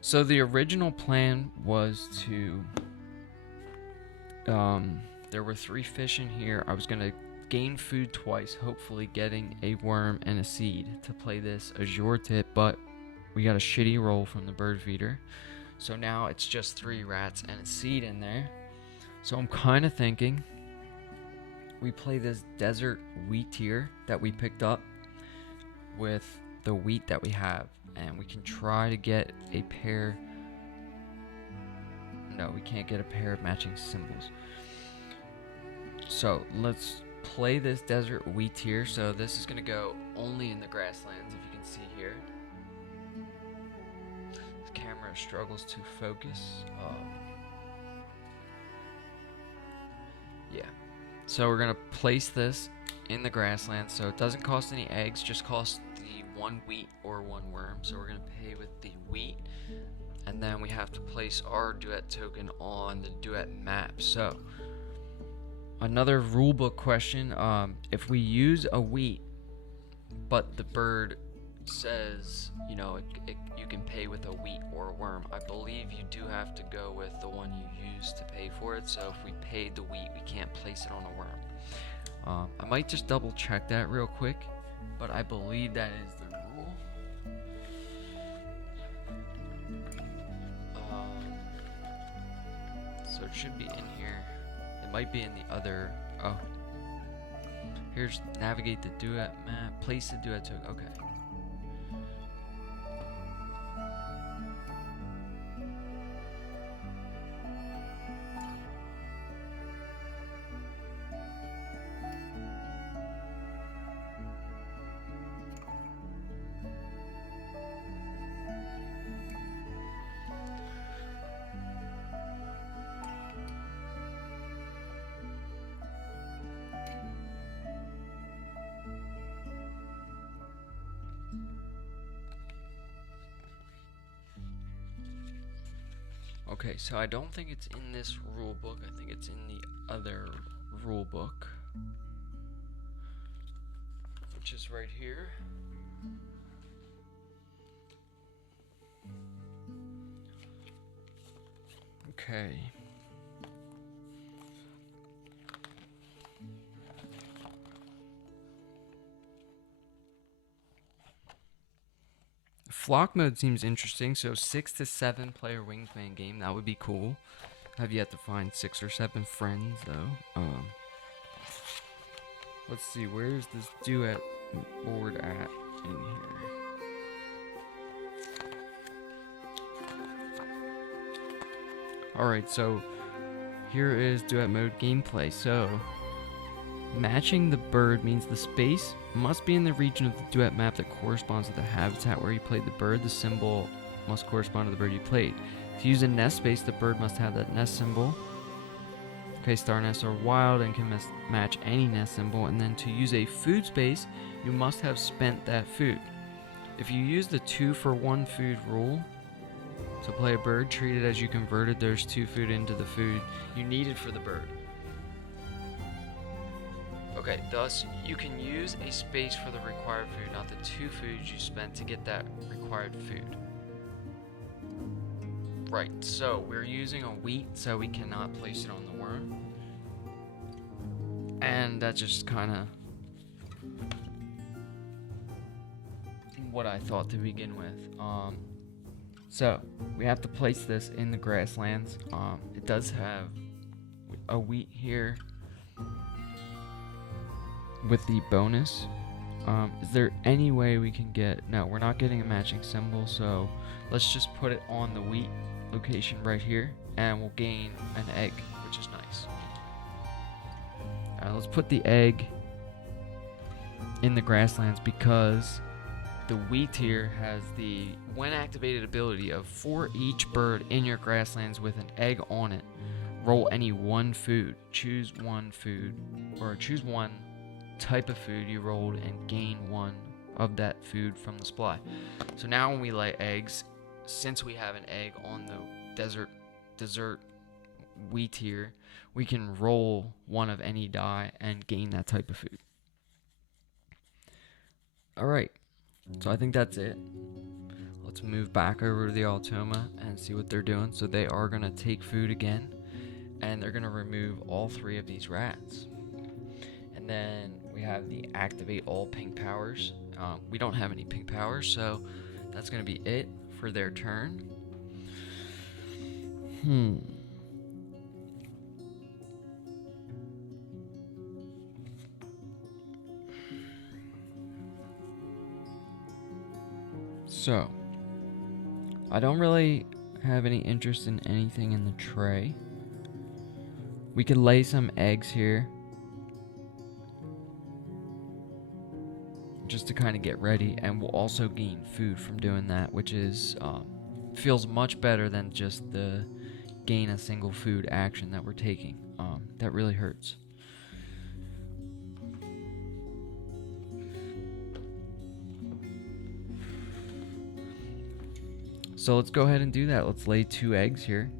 So the original plan was to... there were 3 fish in here. I was going to gain food twice, hopefully getting a worm and a seed to play this Azure tip, but we got a shitty roll from the bird feeder. So now it's just 3 rats and a seed in there. So I'm kind of thinking we play this desert wheat tier that we picked up with the wheat that we have, and we can try to get a pair. No, we can't get a pair of matching symbols. So let's play this desert wheat here. So this is going to go only in the grasslands, if you can see here. The camera struggles to focus. Yeah. So we're going to place this in the grasslands. So it doesn't cost any eggs, just costs the 1 wheat or 1 worm. So we're going to pay with the wheat. And then we have to place our duet token on the duet map. So another rulebook question, if we use a wheat, but the bird says, you know, you can pay with a wheat or a worm, I believe you do have to go with the one you used to pay for it. So if we paid the wheat, we can't place it on a worm. I might just double check that real quick, but I believe that is the rule. So it should be in here. It might be in the other. Oh, here's navigate the duet map. Place the duet token. Okay. Okay, so I don't think it's in this rule book. I think it's in the other rule book, which is right here. Okay. Flock mode seems interesting. So 6 to 7 player Wingspan game. That would be cool. Have yet to find 6 or 7 friends though. Let's see. Where's this duet board at in here? Alright, so here is duet mode gameplay. So matching the bird means the space must be in the region of the duet map that corresponds to the habitat where you played the bird. The symbol must correspond to the bird you played. To use a nest space, the bird must have that nest symbol. Okay, star nests are wild and can match any nest symbol. And then to use a food space, you must have spent that food. If you use the 2-for-1 food rule to play a bird, treat it as you converted those 2 food into the food you needed for the bird. Okay, thus you can use a space for the required food, not the 2 foods you spent to get that required food. Right, so we're using a wheat, so we cannot place it on the worm. And that's just kind of what I thought to begin with. So we have to place this in the grasslands. It does have a wheat here with the bonus. Is there any way we can get... No, we're not getting a matching symbol, so let's just put it on the wheat location right here, and we'll gain an egg, which is nice. Let's put the egg in the grasslands because the wheat here has the when activated ability of for each bird in your grasslands with an egg on it, roll any one food. Choose one food, or choose one type of food you rolled and gain one of that food from the supply. So now when we lay eggs, since we have an egg on the dessert wheat here, we can roll one of any die and gain that type of food. Alright, so I think that's it. Let's move back over to the Automa and see what they're doing. So they are going to take food again, and they're going to remove all 3 of these rats. And then we have the activate all pink powers. We don't have any pink powers, so that's going to be it for their turn. So, I don't really have any interest in anything in the tray. We could lay some eggs here, just to kind of get ready, and we'll also gain food from doing that, which is feels much better than just the gain a single food action that we're taking. That really hurts. So let's go ahead and do that. Let's lay 2 eggs here.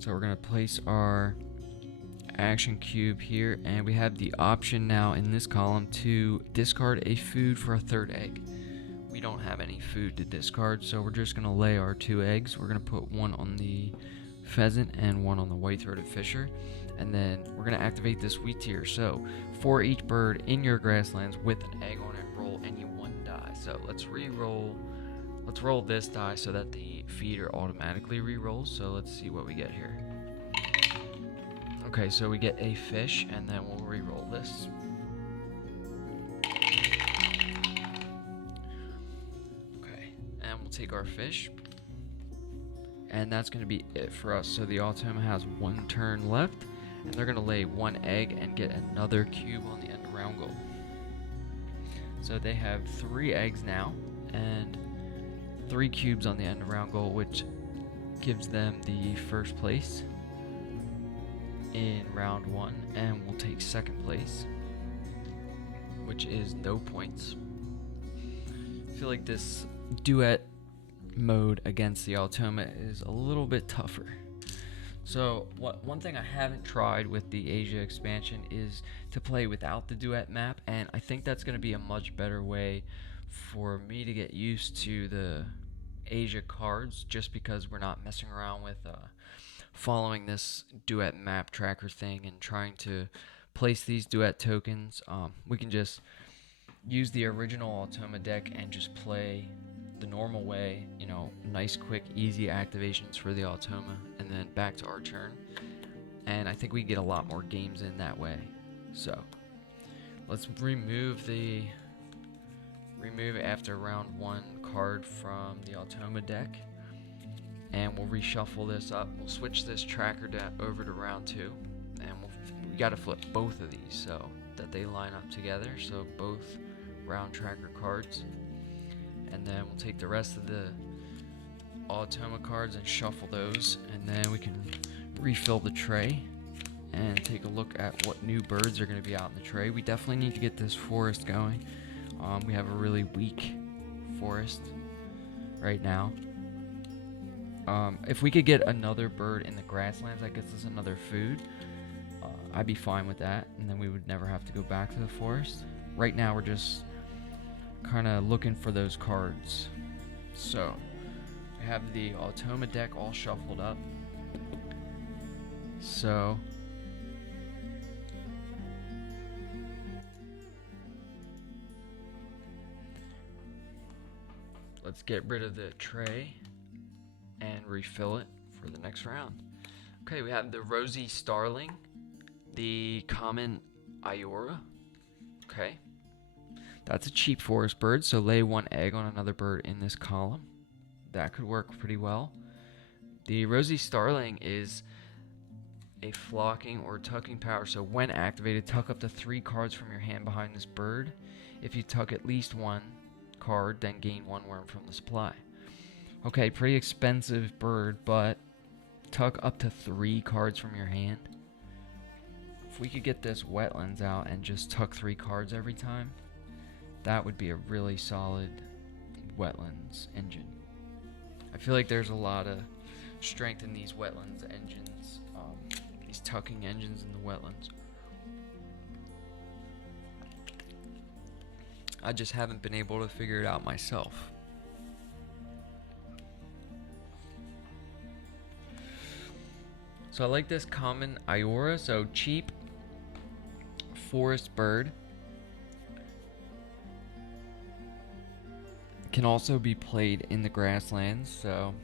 So we're going to place our action cube here, and we have the option now in this column to discard a food for a 3rd egg. We don't have any food to discard, so we're just going to lay our 2 eggs. We're going to put one on the pheasant and one on the white-throated fisher, and then we're going to activate this wheat tier. So for each bird in your grasslands with an egg on it, roll any 1 die. So let's re-roll. Let's roll this die so that the feeder automatically re-rolls. So let's see what we get here. Okay, so we get a fish, and then we'll re-roll this. Okay, and we'll take our fish. And that's going to be it for us. So the Automa has 1 turn left, and they're going to lay 1 egg and get another cube on the end of round goal. So they have 3 eggs now, and 3 cubes on the end of round goal, which gives them the 1st place in round 1, and we'll take 2nd place, which is no points. I feel like this duet mode against the Automa is a little bit tougher. So one thing I haven't tried with the Asia expansion is to play without the Duet map, and I think that's going to be a much better way for me to get used to the Asia cards, just because we're not messing around with following this Duet map tracker thing and trying to place these Duet tokens. We can just use the original Automa deck and just play the normal way, you know, nice, quick, easy activations for the Automa, and then back to our turn. And I think we get a lot more games in that way. So let's remove after round 1 card from the Automa deck, and we'll reshuffle this up. We'll switch this tracker over to round 2, and we got to flip both of these so that they line up together. So both round tracker cards. And then we'll take the rest of the Automa cards and shuffle those, and then we can refill the tray and take a look at what new birds are going to be out in the tray. We definitely need to get this forest going. We have a really weak forest right now. If we could get another bird in the grasslands that gets us another food, I'd be fine with that, and then we would never have to go back to the forest. Right now we're just kind of looking for those cards. So I have the Automa deck all shuffled up. So let's get rid of the tray and refill it for the next round. Okay, we have the Rosy Starling, the common Iora. Okay, that's a cheap forest bird, so lay 1 egg on another bird in this column. That could work pretty well. The Rosy Starling is a flocking or tucking power, so when activated, tuck up to 3 cards from your hand behind this bird. If you tuck at least 1 card, then gain 1 worm from the supply. Okay, pretty expensive bird, but tuck up to 3 cards from your hand. If we could get this wetlands out and just tuck 3 cards every time, that would be a really solid wetlands engine. I feel like there's a lot of strength in these wetlands engines, these tucking engines in the wetlands. I just haven't been able to figure it out myself. So I like this common Iora, so cheap forest bird. Can also be played in the grasslands, so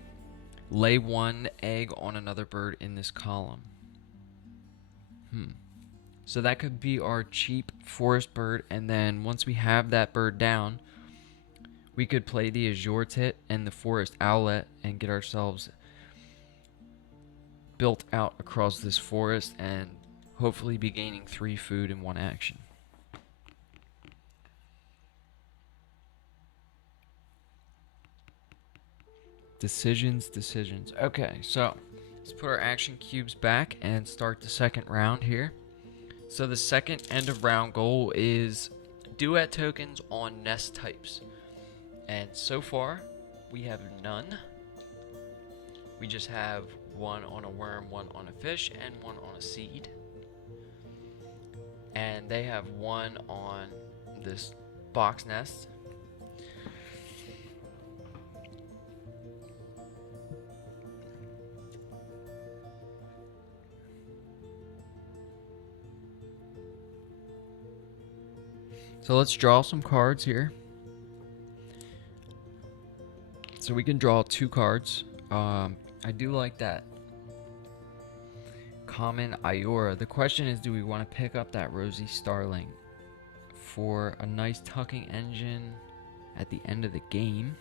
lay 1 egg on another bird in this column. So that could be our cheap forest bird, and then once we have that bird down, we could play the Azure Tit and the Forest Owlet and get ourselves built out across this forest and hopefully be gaining 3 food in 1 action. Decisions. Okay, so let's put our action cubes back and start the second round here. So the second end of round goal is duet tokens on nest types. And so far, we have none. We just have 1 on a worm, 1 on a fish, and 1 on a seed. And they have 1 on this box nest. So let's draw some cards here. So we can draw 2 cards. I do like that common Iora. The question is, do we want to pick up that Rosy Starling for a nice tucking engine at the end of the game?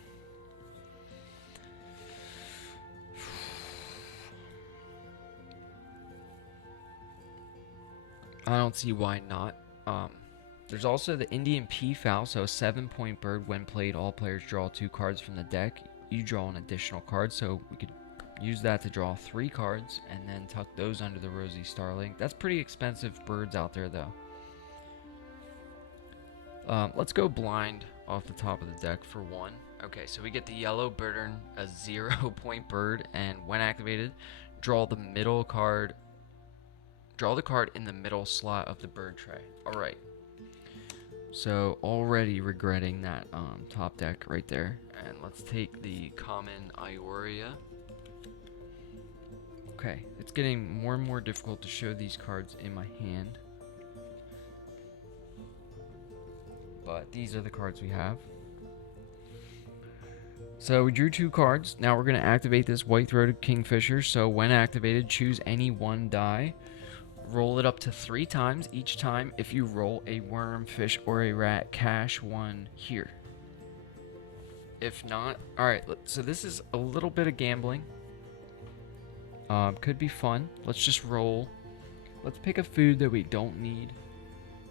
I don't see why not. There's also the Indian Peafowl, so a 7-point bird. When played, all players draw 2 cards from the deck. You draw an additional card, so we could use that to draw 3 cards and then tuck those under the Rosy Starling. That's pretty expensive birds out there, though. Let's go blind off the top of the deck for 1. Okay, so we get the yellow burn, a 0 point bird, and when activated, draw the middle card. Draw the card in the middle slot of the bird tray. All right. So already regretting that top deck right there, and let's take the common Ioria. Okay, it's getting more and more difficult to show these cards in my hand, but these are the cards we have. So we drew 2 cards. Now we're going to activate this white-throated kingfisher. So when activated, choose any 1 die. Roll it up to 3 times. Each time, if you roll a worm, fish, or a rat, cash 1 here. If not, alright, so this is a little bit of gambling. Could be fun. Let's just roll. Let's pick a food that we don't need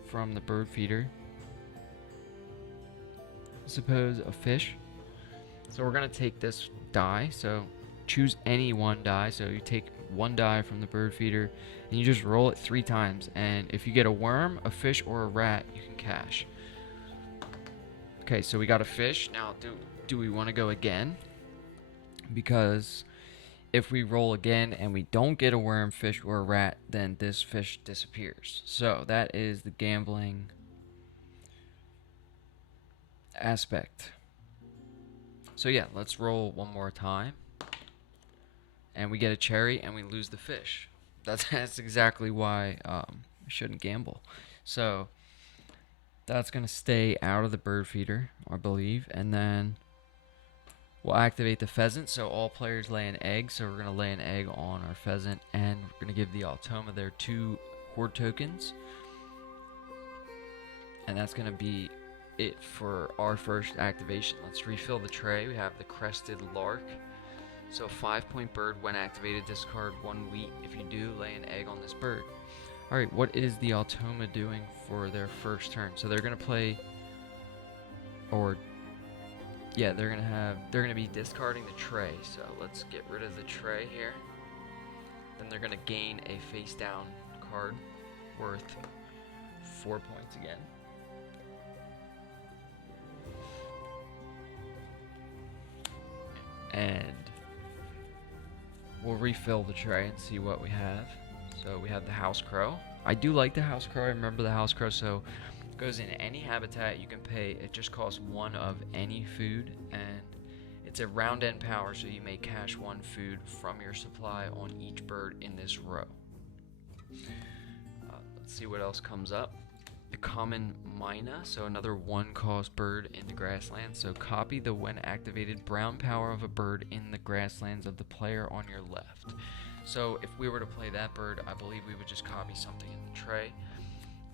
from the bird feeder. Suppose a fish. So we're going to take this die. So choose any 1 die. So you take 1 die from the bird feeder and you just roll it 3 times. And if you get a worm, a fish, or a rat, you can cash. Okay, so we got a fish. Now, do we want to go again? Because if we roll again and we don't get a worm, fish, or a rat, then this fish disappears. So that is the gambling aspect. So yeah, let's roll 1 more time. And we get a cherry and we lose the fish. That's exactly why I shouldn't gamble. So that's going to stay out of the bird feeder, I believe. And then we'll activate the pheasant. So all players lay an egg. So we're going to lay an egg on our pheasant. And we're going to give the Automa their 2 horde tokens. And that's going to be it for our first activation. Let's refill the tray. We have the crested lark. So 5-point bird. When activated, discard 1 wheat. If you do, lay an egg on this bird. Alright, what is the Automa doing for their first turn? So they're gonna play, or yeah, they're gonna be discarding the tray. So let's get rid of the tray here. Then they're gonna gain a face down card worth 4 points again. And we'll refill the tray and see what we have. So we have the house crow. I do like the house crow. I remember the house crow. So it goes in any habitat you can pay. It just costs 1 of any food, and it's a round end power, so you may cash 1 food from your supply on each bird in this row. Let's see what else comes up. The common Mina, so another 1-cost bird in the grasslands. So copy the when activated brown power of a bird in the grasslands of the player on your left. So if we were to play that bird, I believe we would just copy something in the tray.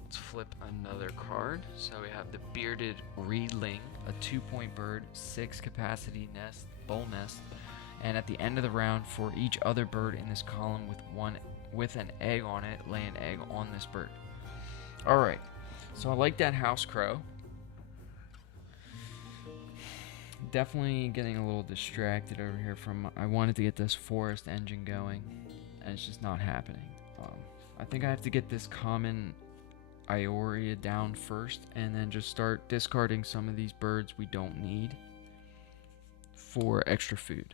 Let's flip another card. So we have the bearded reedling, a 2-point bird, 6 capacity nest, bowl nest. And at the end of the round, for each other bird in this column with an egg on it, lay an egg on this bird. Alright. So I like that house crow. Definitely getting a little distracted over here from, I wanted to get this forest engine going, and it's just not happening. I think I have to get this common Ioria down first, and then just start discarding some of these birds we don't need for extra food.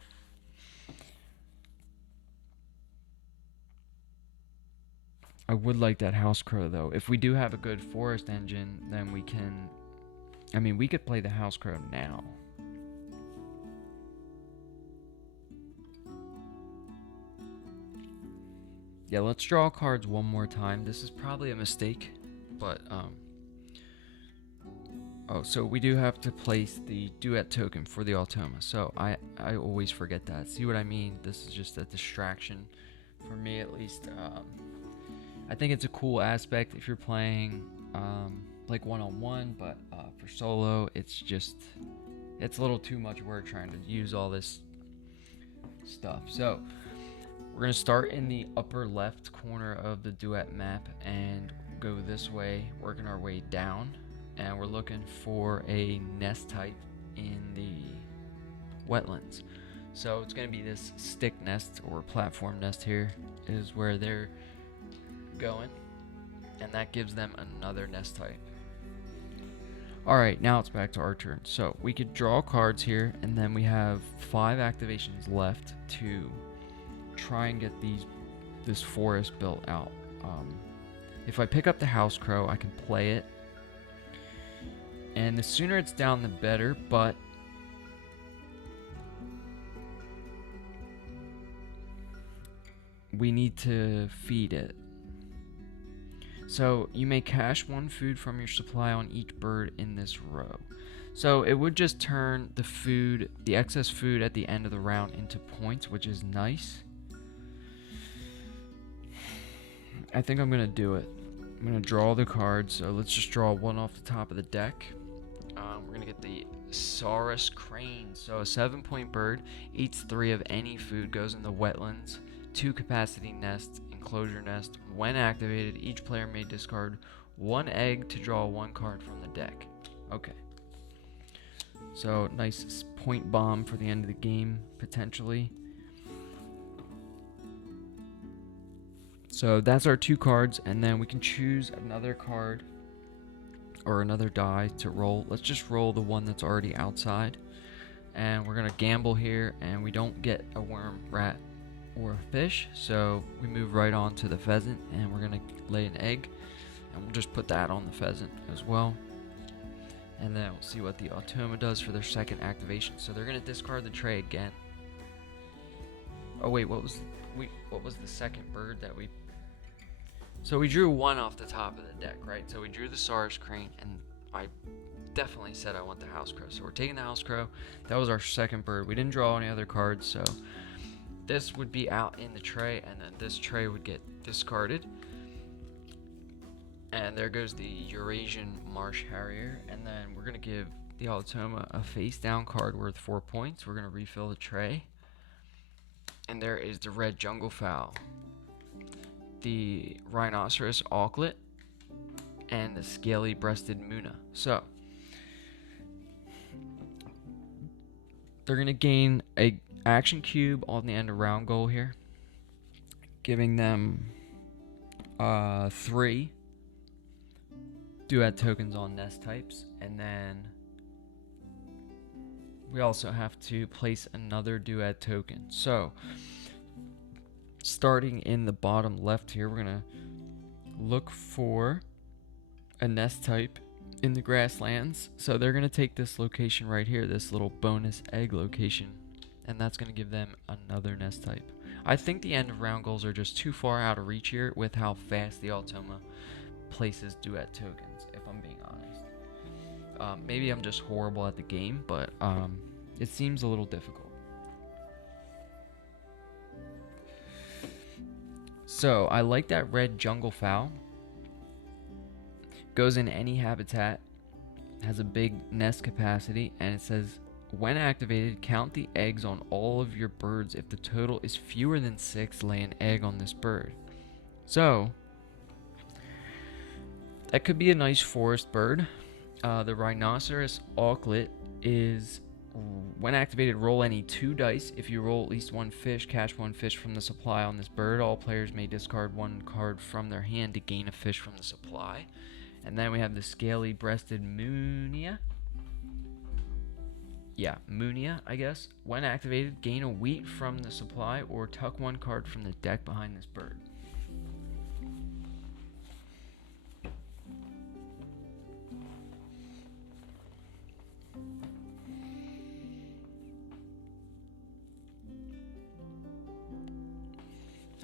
I would like that house crow though. If we do have a good forest engine, then we can, we could play the house crow now. Yeah, let's draw cards 1 more time. This is probably a mistake, but oh, so we do have to place the duet token for the Automa. So I always forget that. See what I mean? This is just a distraction for me, at least. I think it's a cool aspect if you're playing like 1-on-1, but for solo, it's a little too much work trying to use all this stuff. So we're going to start in the upper left corner of the duet map and go this way, working our way down, and we're looking for a nest type in the wetlands. So it's going to be this stick nest or platform nest here is where they're going, and that gives them another nest type. Alright, now it's back to our turn. So we could draw cards here, and then we have 5 activations left to try and get this forest built out. If I pick up the house crow, I can play it. And the sooner it's down, the better, but we need to feed it. So you may cache 1 food from your supply on each bird in this row. So it would just turn the excess food at the end of the round into points, which is nice. I think I'm gonna do it. I'm gonna draw the cards. So let's just draw 1 off the top of the deck. We're gonna get the Saurus Crane. So a 7-point bird eats 3 of any food, goes in the wetlands, 2 capacity nests, enclosure nest. When activated, each player may discard 1 egg to draw 1 card from the deck. Okay. So nice point bomb for the end of the game, potentially. So that's our 2 cards, and then we can choose another card or another die to roll. Let's just roll the one that's already outside. And we're gonna gamble here, and we don't get a worm, rat, or a fish, so we move right on to the pheasant, and we're gonna lay an egg, and we'll just put that on the pheasant as well. And then we'll see what the Automa does for their second activation. So they're gonna discard the tray again. Oh wait, what was the second bird that we... So we drew 1 off the top of the deck, right? So we drew the Saurus Crane, and I definitely said I want the house crow. So we're taking the house crow. That was our second bird. We didn't draw any other cards, so this would be out in the tray, and then this tray would get discarded. And there goes the Eurasian Marsh Harrier, and then we're gonna give the Automa a face down card worth 4 points. We're gonna refill the tray. And there is the red jungle fowl, the rhinoceros auklet, and the scaly breasted Muna. So they're gonna gain a action cube on the end of round goal here, giving them 3 duet tokens on nest types, and then we also have to place another duet token. So starting in the bottom left here, we're gonna look for a nest type in the grasslands. So they're gonna take this location right here, this little bonus egg location, and that's gonna give them another nest type. I think the end of round goals are just too far out of reach here with how fast the Automa places duet tokens, if I'm being honest. Maybe I'm just horrible at the game, but it seems a little difficult. So I like that red jungle fowl. Goes in any habitat, has a big nest capacity, and it says when activated, count the eggs on all of your birds. If the total is fewer than 6, lay an egg on this bird. So that could be a nice forest bird. The rhinoceros auklet is, when activated, roll any 2 dice. If you roll at least 1 fish, catch 1 fish from the supply on this bird. All players may discard 1 card from their hand to gain a fish from the supply. And then we have the scaly breasted Munia. Yeah, Munia, I guess. When activated, gain a wheat from the supply or tuck 1 card from the deck behind this bird.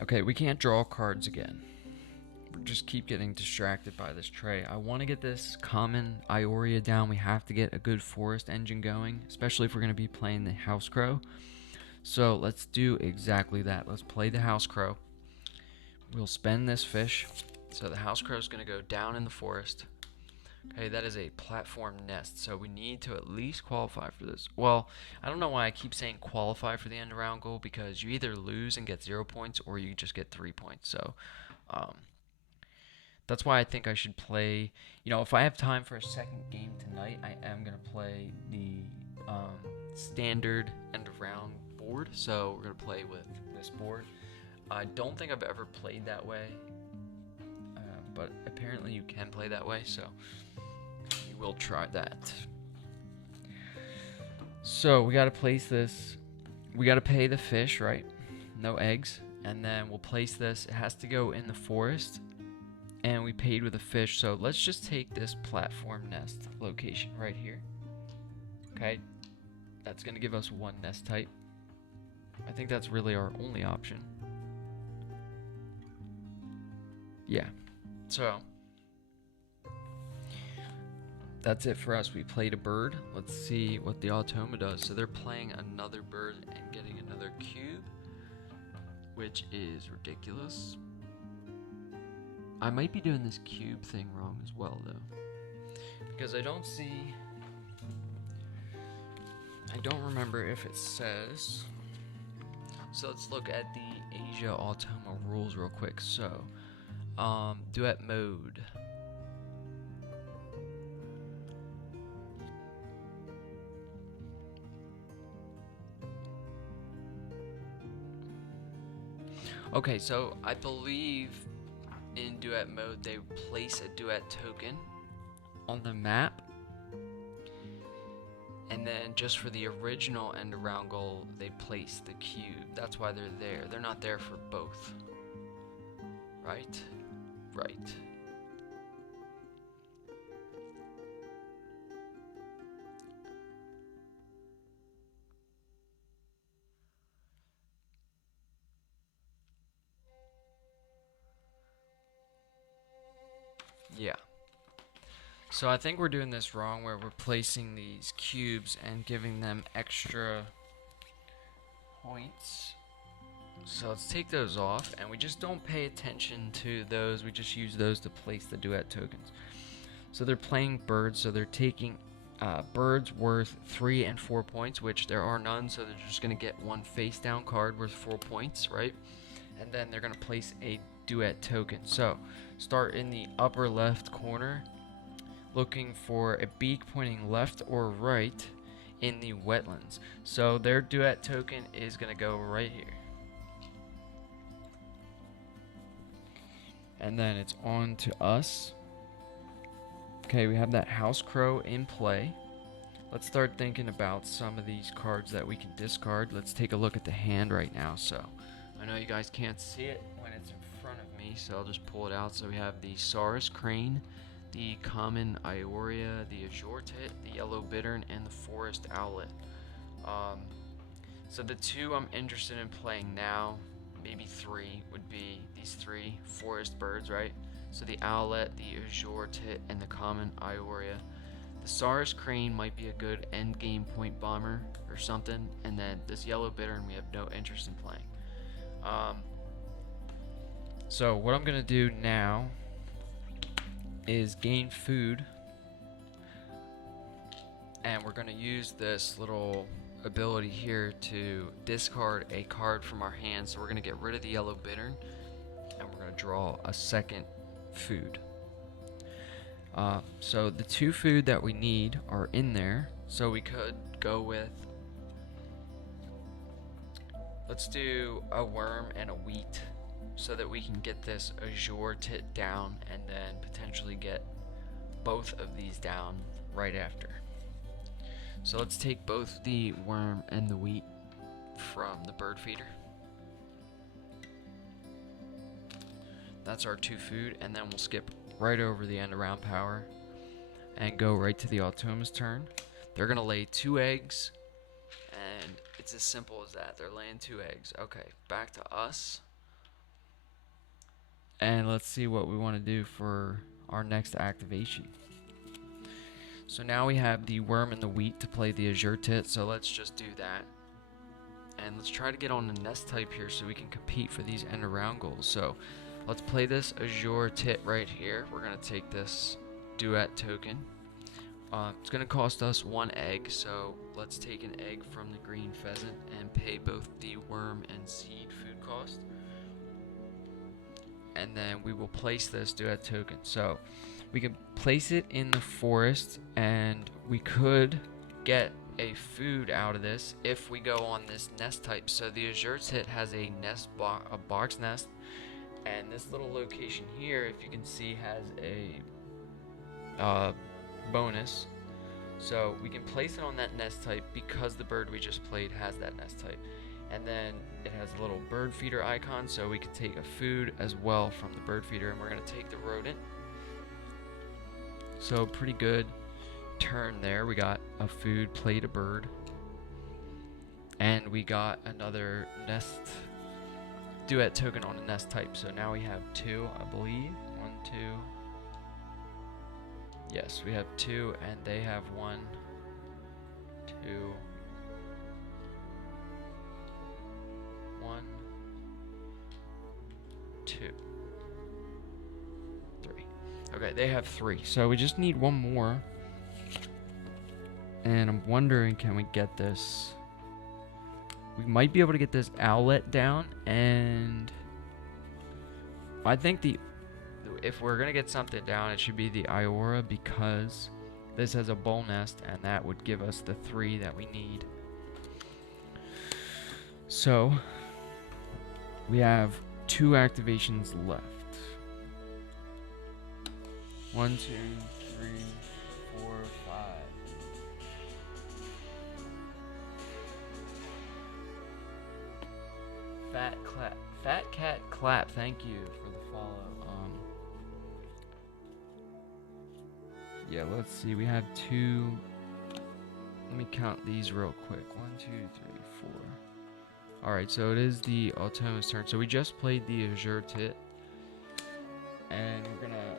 Okay, we can't draw cards again. We just keep getting distracted by this tray. I want to get this common Ioria down. We have to get a good forest engine going, especially if we're going to be playing the house crow. So let's do exactly that. Let's play the house crow. We'll spend this fish. So the house crow is going to go down in the forest. Okay, that is a platform nest, so we need to at least qualify for this. Well, I don't know why I keep saying qualify for the end of round goal, because you either lose and get 0 points, or you just get 3 points. So that's why I think I should play, if I have time for a second game tonight, I am going to play the standard end of round board. So we're going to play with this board. I don't think I've ever played that way, but apparently you can play that way, so we will try that. So we got to place this. We got to pay the fish, right? No eggs. And then we'll place this. It has to go in the forest. And we paid with a fish. So let's just take this platform nest location right here. Okay. That's going to give us one nest type. I think that's really our only option. Yeah. So that's it for us. We played a bird. Let's see what the Automa does. So they're playing another bird and getting another cube, which is ridiculous. I might be doing this cube thing wrong as well, though, because I don't remember if it says. So let's look at the Asia Automa rules real quick. So, Duet Mode. Okay, so I believe in Duet Mode they place a duet token on the map, and then just for the original end around goal they place the cube. That's why they're there. They're not there for both. Right? Right. Yeah. So I think we're doing this wrong, where we're placing these cubes and giving them extra points. So let's take those off, and we just don't pay attention to those. We just use those to place the duet tokens. So they're playing birds, so they're taking birds worth 3 and 4 points, which there are none, so they're just going to get one face down card worth 4 points, right? And then they're going to place a duet token. So start in the upper left corner, looking for a beak pointing left or right in the wetlands. So their duet token is going to go right here. And then it's on to us. Okay, we have that house crow in play. Let's start thinking about some of these cards that we can discard. Let's take a look at the hand right now. So I know you guys can't see it when it's in front of me, so I'll just pull it out. So we have the Saurus Crane, the common Ioria, the Azure Tit, the Yellow Bittern, and the Forest Owlet. So the two I'm interested in playing now, maybe three, would be these three forest birds, right? So the Owlet, the Azure Tit, and the common Ioria. The Saurus Crane might be a good end game point bomber or something, and then this Yellow Bittern we have no interest in playing. So what I'm gonna do now is gain food, and we're gonna use this little ability here to discard a card from our hand. So we're gonna get rid of the Yellow Bittern, and we're gonna draw a second food. So the two food that we need are in there, so we could go with, let's do a worm and a wheat, so that we can get this Azure Tit down and then potentially get both of these down right after. So let's take both the worm and the wheat from the bird feeder. That's our two food, and then we'll skip right over the end around power and go right to the Automa's turn. They're gonna lay 2 eggs, and it's as simple as that. They're laying 2 eggs. Okay, back to us. And let's see what we want to do for our next activation. So now we have the worm and the wheat to play the Azure Tit, so let's just do that. And let's try to get on the nest type here so we can compete for these end around goals. So let's play this Azure Tit right here. We're going to take this duet token. It's going to cost us 1 egg, so let's take an egg from the green pheasant and pay both the worm and seed food cost. And then we will place this duet token. So we can place it in the forest, and we could get a food out of this if we go on this nest type. So the Azure Tit has a box nest, and this little location here, if you can see, has a bonus. So we can place it on that nest type because the bird we just played has that nest type. And then it has a little bird feeder icon, so we can take a food as well from the bird feeder, and we're going to take the rodent. So pretty good turn there. We got a food, played a bird, and we got another nest duet token on a nest type. So now we have 2, I believe. 1, 2. Yes, we have 2, and they have 1, 2, 1, 2, 3. Okay, they have 3. So we just need one more. And I'm wondering, can we get this? We might be able to get this owlet down, and I think if we're gonna get something down, it should be the Iora, because this has a bowl nest, and that would give us the 3 that we need. So we have 2 activations left. 1, 2, 3, 4, 5. Fat Cat Clap, thank you for the follow. Yeah, let's see. We have 2. Let me count these real quick. 1, 2, 3, 4. Alright, so it is the Automa's turn. So we just played the Azure Tit. And we're gonna...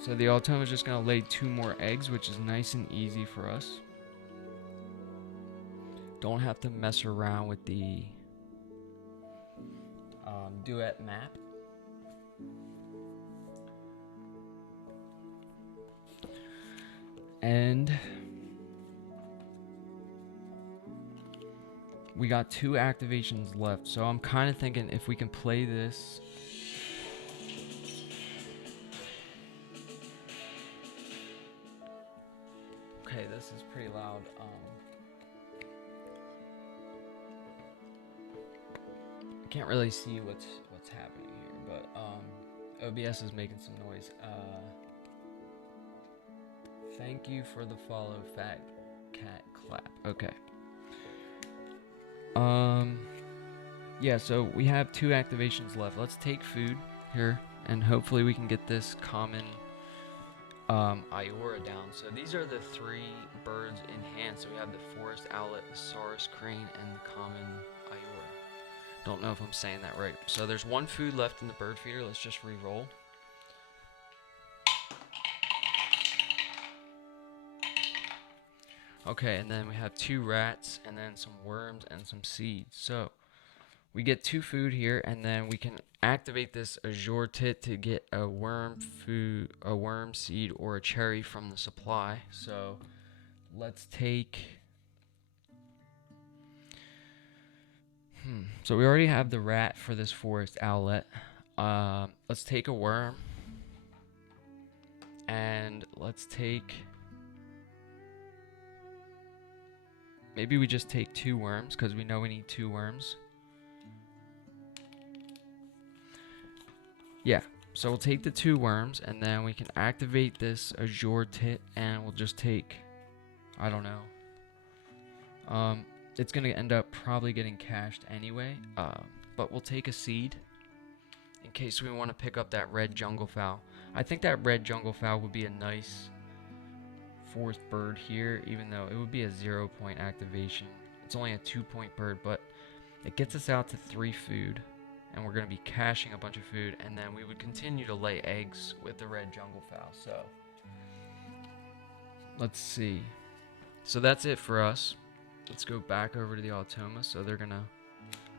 So the Automa's just gonna lay 2 more eggs, which is nice and easy for us. Don't have to mess around with the Duet map. And we got 2 activations left, so I'm kind of thinking if we can play this. Okay, this is pretty loud. I can't really see what's happening here, but OBS is making some noise. Thank you for the follow, Fat Cat Clap. Okay. Yeah, so we have 2 activations left. Let's take food here, and hopefully we can get this common Iora down. So these are the 3 birds in hand. So we have the forest owlet, the Saurus crane, and the common Iora. Don't know if I'm saying that right. So there's 1 food left in the bird feeder. Let's just re-roll. Okay, and then we have 2 rats, and then some worms and some seeds. So we get 2 food here, and then we can activate this Azure Tit to get a worm food, a worm seed, or a cherry from the supply. So let's take. So we already have the rat for this forest owlet. Let's take a worm, and let's take. Maybe we just take 2 worms, because we know we need 2 worms. Yeah, so we'll take the 2 worms, and then we can activate this Azure Tit, and we'll just take, I don't know. It's going to end up probably getting cached anyway, but we'll take a seed in case we want to pick up that red jungle fowl. I think that red jungle fowl would be a nice 4th bird here, even though it would be a 0-point activation. It's only a 2-point bird, but it gets us out to 3 food, and we're going to be caching a bunch of food, and then we would continue to lay eggs with the red jungle fowl. So let's see. So that's it for us. Let's go back over to the Automa. So they're going to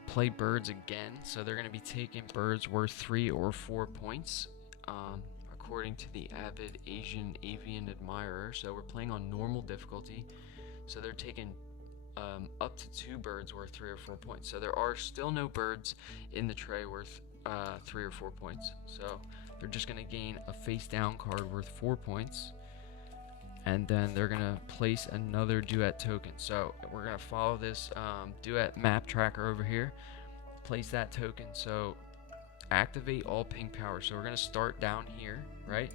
play birds again. So they're going to be taking birds worth 3 or 4 points. According to the avid Asian avian admirer. So we're playing on normal difficulty. So they're taking up to 2 birds worth 3 or 4 points. So there are still no birds in the tray worth 3 or 4 points. So they're just going to gain a face down card worth 4 points. And then they're going to place another duet token. So we're going to follow this duet map tracker over here. Place that token. So activate all ping power. So we're going to start down here, right?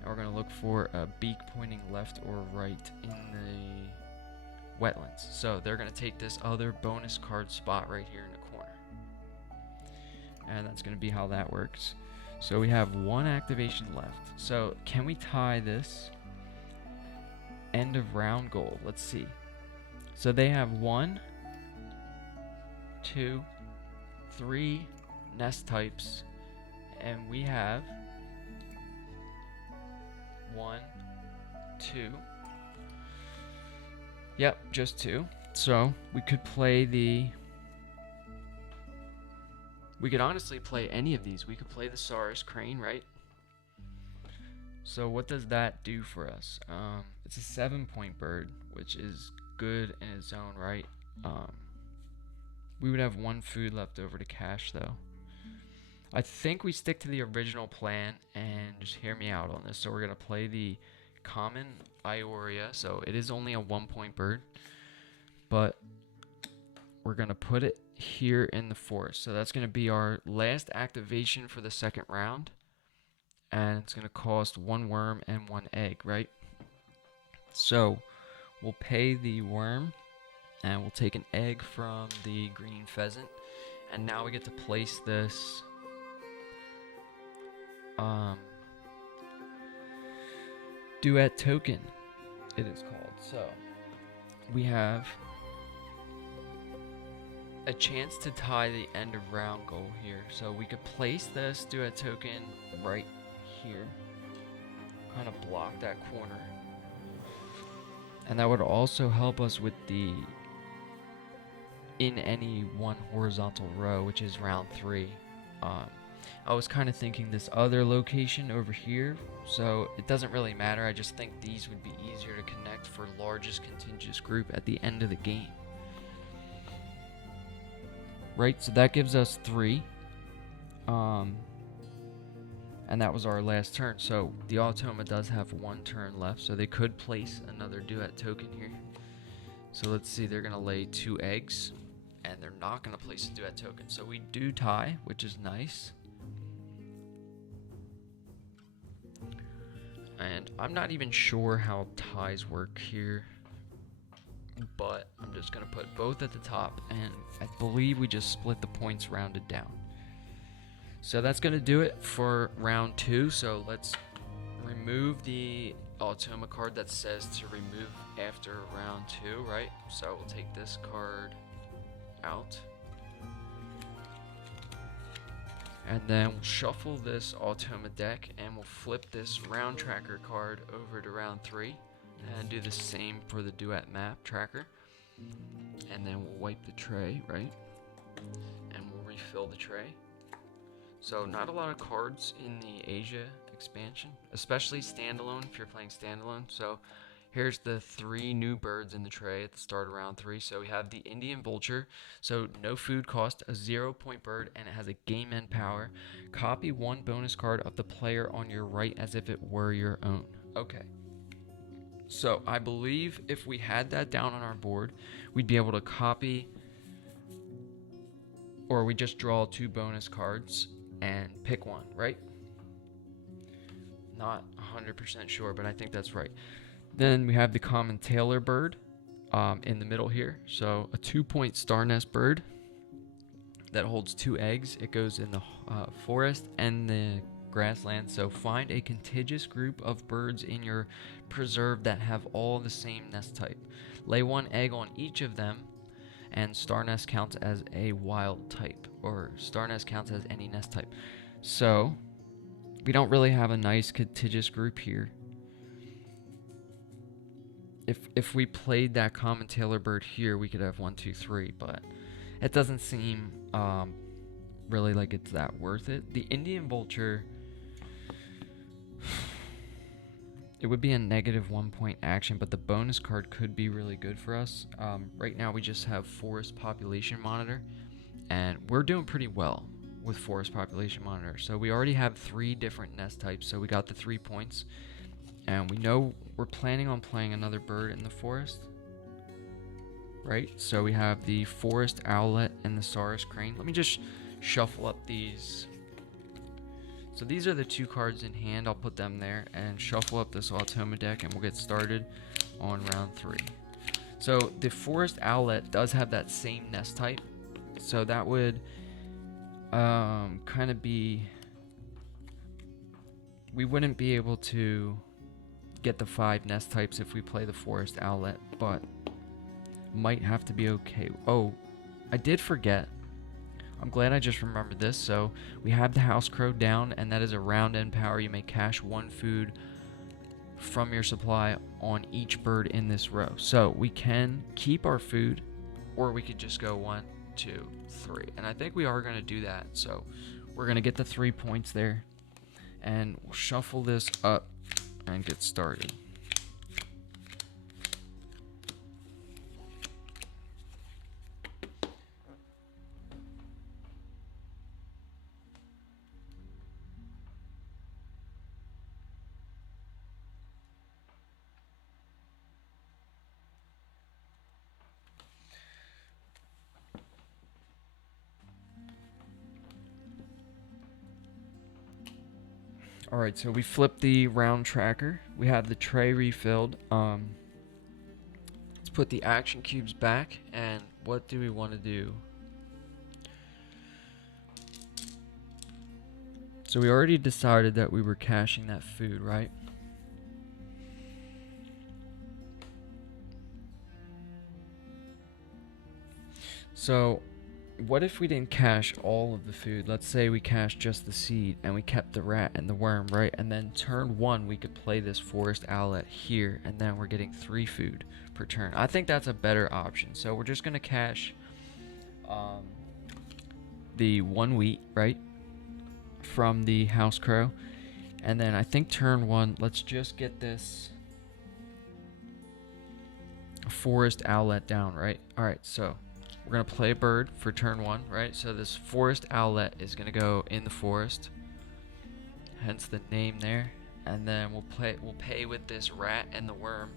And we're going to look for a beak pointing left or right in the wetlands. So they're going to take this other bonus card spot right here in the corner. And that's going to be how that works. So we have one activation left. So can we tie this end of round goal? Let's see. So they have 1, 2, 3 nest types, and we have 1, 2. Yep, just 2. So we could play we could honestly play any of these. We could play the Saurus Crane, right? So what does that do for us? It's a 7-point bird, which is good in its own right. We would have 1 food left over to cash, though. I think we stick to the original plan, and just hear me out on this. So we're going to play the common Ioria. So it is only a 1-point bird, but we're going to put it here in the forest. So that's going to be our last activation for the second round, and it's going to cost 1 worm and 1 egg, right? So we'll pay the worm, and we'll take an egg from the green pheasant, and now we get to place this Duet token, it is called. So we have a chance to tie the end of round goal here. So we could place this Duet token right here, kind of block that corner, and that would also help us with the in any one horizontal row, which is round 3. I was kind of thinking this other location over here, so it doesn't really matter. I just think these would be easier to connect for largest contiguous group at the end of the game. Right, so that gives us 3. And that was our last turn. So the Automa does have 1 turn left, so they could place another Duet token here. So let's see, they're going to lay 2 eggs, and they're not going to place a Duet token. So we do tie, which is nice. And I'm not even sure how ties work here, but I'm just going to put both at the top, and I believe we just split the points rounded down. So that's going to do it for round 2. So let's remove the Automa card that says to remove after round 2, right? So we'll take this card out, and then we'll shuffle this Automa deck, and we'll flip this round tracker card over to round 3, and do the same for the Duet map tracker. And then we'll wipe the tray, right? And we'll refill the tray. So not a lot of cards in the Asia expansion, especially standalone if you're playing standalone. So here's the 3 new birds in the tray at the start of round 3. So we have the Indian Vulture, so no food cost, a 0-point bird, and it has a game end power. Copy 1 bonus card of the player on your right as if it were your own. Okay. So I believe if we had that down on our board, we'd be able to copy, or we just draw 2 bonus cards and pick one, right? Not 100% sure, but I think that's right. Then we have the common Tailor bird in the middle here. So a 2-point star nest bird that holds 2 eggs. It goes in the forest and the grassland. So find a contiguous group of birds in your preserve that have all the same nest type. Lay 1 egg on each of them, and star nest counts as a wild type, or star nest counts as any nest type. So we don't really have a nice contiguous group here. If we played that common Tailor bird here, we could have 1, 2, 3, but it doesn't seem really like it's that worth it. The Indian Vulture, it would be a negative 1-point action, but the bonus card could be really good for us. Right now we just have Forest Population Monitor, and we're doing pretty well with Forest Population Monitor. So we already have 3 different nest types, so we got the 3 points. And we know we're planning on playing another bird in the forest, right? So we have the forest owlet and the Saurus crane. Let me just shuffle up these So these are the 2 cards in hand. I'll put them there and shuffle up this Automa deck, and we'll get started on round 3. So the Forest Owlet does have that same nest type, so that would kind of be, we wouldn't be able to get the 5 nest types if we play the Forest Owlet, but might have to be okay. Oh, I did forget. I'm glad I just remembered this. So we have the House Crow down, and that is a round end power. You may cache 1 food from your supply on each bird in this row. So we can keep our food, or we could just go 1, 2, 3. And I think we are going to do that. So we're going to get the 3 points there, and we'll shuffle this up and get started. Alright, so we flipped the round tracker. We have the tray refilled. Let's put the action cubes back, and what do we want to do? So we already decided that we were caching that food, right? So what if we didn't cache all of the food? Let's say we cached just the seed and we kept the rat and the worm, right? And then turn 1 we could play this Forest Owlet here, and then we're getting 3 food per turn. I think that's a better option. So we're just gonna cache the 1 wheat, right, from the House Crow, and then I think turn 1 let's just get this Forest Owlet down, right? Alright, so we're going to play a bird for turn 1, right? So this Forest Owlet is going to go in the forest, hence the name there. And then we'll pay with this rat and the worm.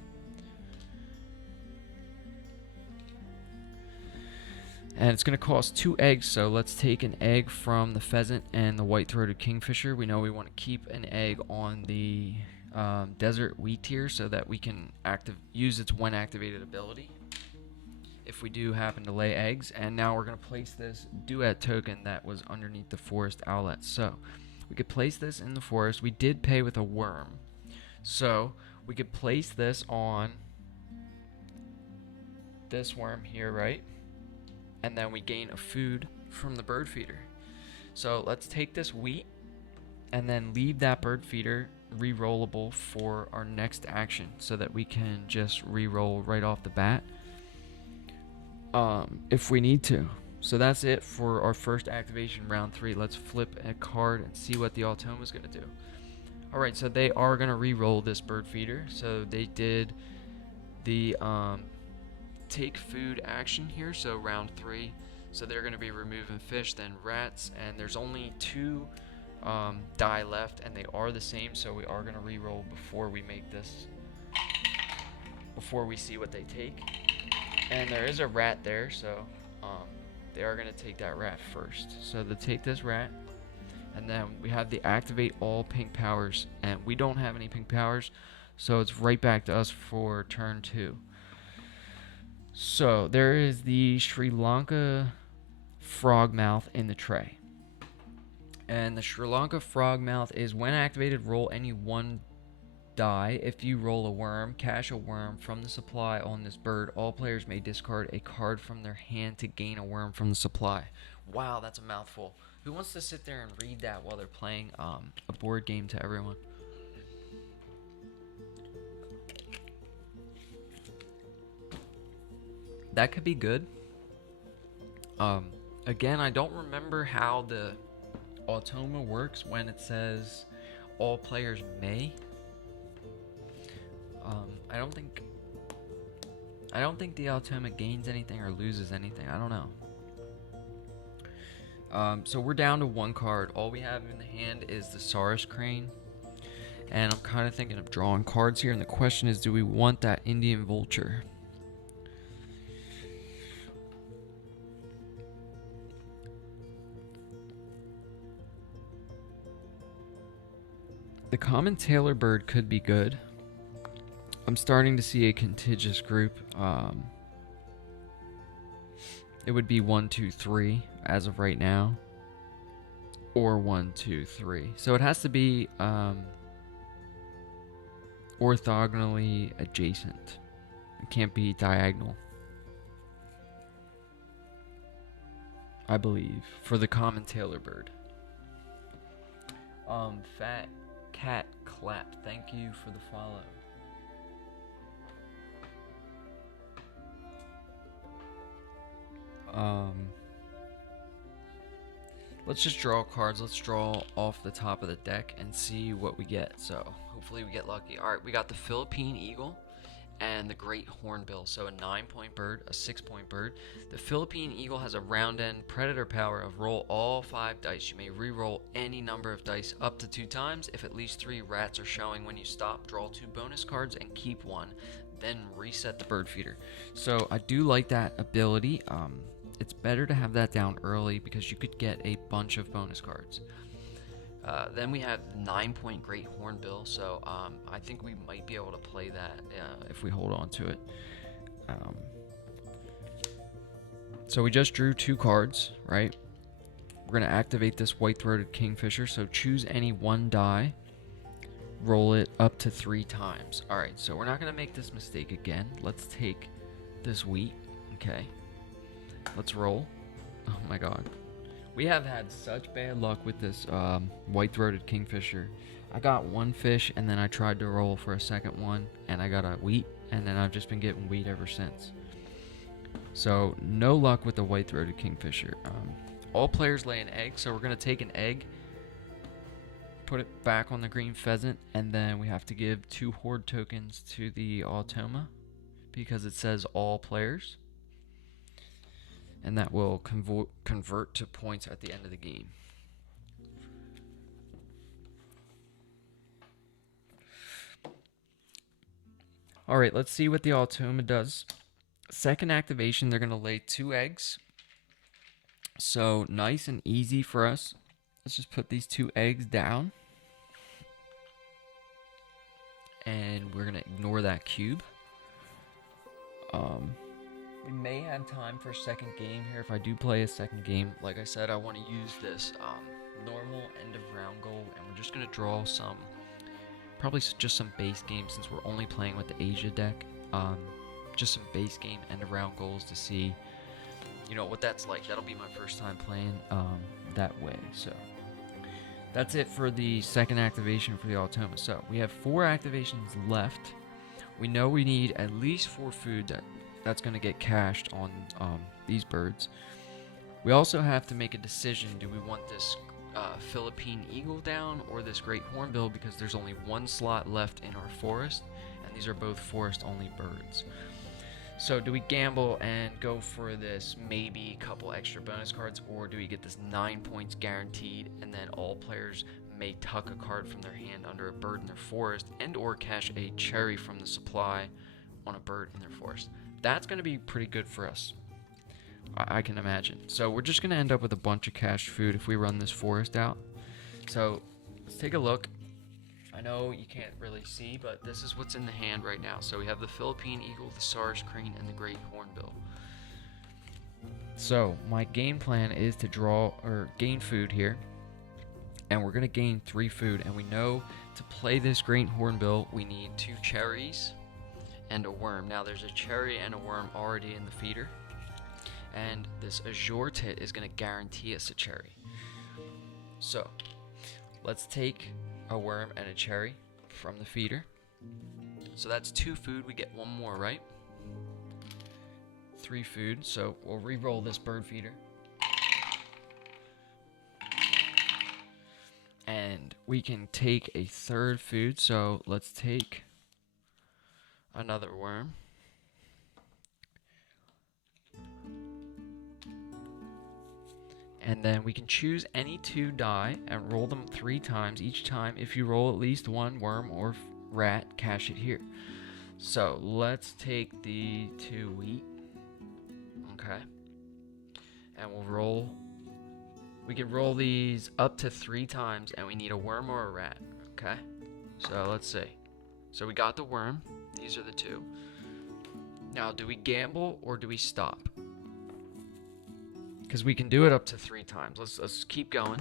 And it's going to cost 2 eggs, so let's take an egg from the pheasant and the white-throated kingfisher. We know we want to keep an egg on the desert wheat tier so that we can use its when activated ability if we do happen to lay eggs. And now we're going to place this Duet token that was underneath the Forest Owlet. So we could place this in the forest. We did pay with a worm, so we could place this on this worm here, right? And then we gain a food from the bird feeder. So let's take this wheat and then leave that bird feeder re-rollable for our next action so that we can just re-roll right off the bat if we need to. So that's it for our first activation, round 3. Let's flip a card and see what the Automa is going to do. Alright, so they are going to re-roll this bird feeder. So they did the take food action here, so round 3. So they're going to be removing fish, then rats, and there's only 2 die left, and they are the same, so we are going to re-roll before we make this, before we see what they take. And there is a rat there, so they are going to take that rat first. So they take this rat, and then we have the activate all pink powers, and we don't have any pink powers, so it's right back to us for turn 2. So there is the Sri Lanka frogmouth in the tray. And the Sri Lanka frogmouth is when activated, roll any 1 die. If you roll a worm, cache a worm from the supply on this bird. All players may discard a card from their hand to gain a worm from the supply. Wow, that's a mouthful. Who wants to sit there and read that while they're playing a board game to everyone? That could be good. Again, I don't remember how the Automa works when it says all players may. I don't think the Automa gains anything or loses anything. I don't know. So we're down to 1 card. All we have in the hand is the Saurus Crane. And I'm kind of thinking of drawing cards here. And the question is, do we want that Indian Vulture? The common tailor bird could be good. I'm starting to see a contiguous group. It would be 1, 2, 3 as of right now, or 1, 2, 3. So it has to be orthogonally adjacent. It can't be diagonal, I believe, for the common tailor bird. Fat Cat Clap, thank you for the follow. Let's just draw cards. Let's draw off the top of the deck and see what we get. So hopefully we get lucky. All right, we got the Philippine Eagle and the Great Hornbill. So a 9-point bird, a 6-point bird. The Philippine Eagle has a round end predator power of roll all 5 dice. You may re-roll any number of dice up to 2 times. If at least 3 rats are showing when you stop, draw 2 bonus cards and keep 1. Then reset the bird feeder. So I do like that ability. It's better to have that down early because you could get a bunch of bonus cards. Then we have 9-point Great Hornbill, so I think we might be able to play that if we hold on to it. So we just drew 2 cards, right? We're going to activate this white-throated kingfisher, so choose any 1 die, roll it up to 3 times. Alright, so we're not going to make this mistake again. Let's take this wheat, okay? Let's roll. Oh my god. We have had such bad luck with this white-throated kingfisher. I got 1 fish, and then I tried to roll for a second one, and I got a wheat, and then I've just been getting wheat ever since. So, no luck with the white-throated kingfisher. All players lay an egg, so we're going to take an egg, put it back on the green pheasant, and then we have to give 2 horde tokens to the Automa, because it says all players. And that will convert to points at the end of the game. Alright, let's see what the Automa does. Second activation, they're going to lay 2 eggs. So, nice and easy for us. Let's just put these 2 eggs down. And we're going to ignore that cube. We may have time for a second game here. If I do play a second game, like I said, I want to use this normal end of round goal, and we're just going to draw some, probably just some base games since we're only playing with the Asia deck. Just some base game end of round goals to see, you know, what that's like. That'll be my first time playing that way. So that's it for the second activation for the Automa. So we have 4 activations left. We know we need at least 4 food that's going to get cached on these birds. We also have to make a decision. Do we want this Philippine Eagle down or this Great Hornbill, because there's only 1 slot left in our forest, and these are both forest-only birds. So do we gamble and go for this maybe couple extra bonus cards, or do we get this 9 points guaranteed, and then all players may tuck a card from their hand under a bird in their forest, and or cash a cherry from the supply on a bird in their forest? That's going to be pretty good for us, I can imagine. So we're just going to end up with a bunch of cached food if we run this forest out. So let's take a look. I know you can't really see, but this is what's in the hand right now. So we have the Philippine Eagle, the Saurus Crane, and the Great Hornbill. So my game plan is to draw or gain food here, and we're going to gain 3 food. And we know to play this Great Hornbill, we need 2 cherries and a worm. Now there's a cherry and a worm already in the feeder, and this azure tit is going to guarantee us a cherry. So let's take a worm and a cherry from the feeder. So that's 2 food. We get 1 more, right? 3 food. So we'll re-roll this bird feeder, and we can take a 3rd food. So let's take another worm. And then we can choose any 2 die and roll them 3 times. Each time, if you roll at least 1 worm or rat, cash it here. So let's take the 2 wheat. Okay. And we'll roll. We can roll these up to 3 times, and we need a worm or a rat. Okay. So let's see. So we got the worm. These are the two. Now, do we gamble or do we stop? Because we can do it up to 3 times. Let's keep going.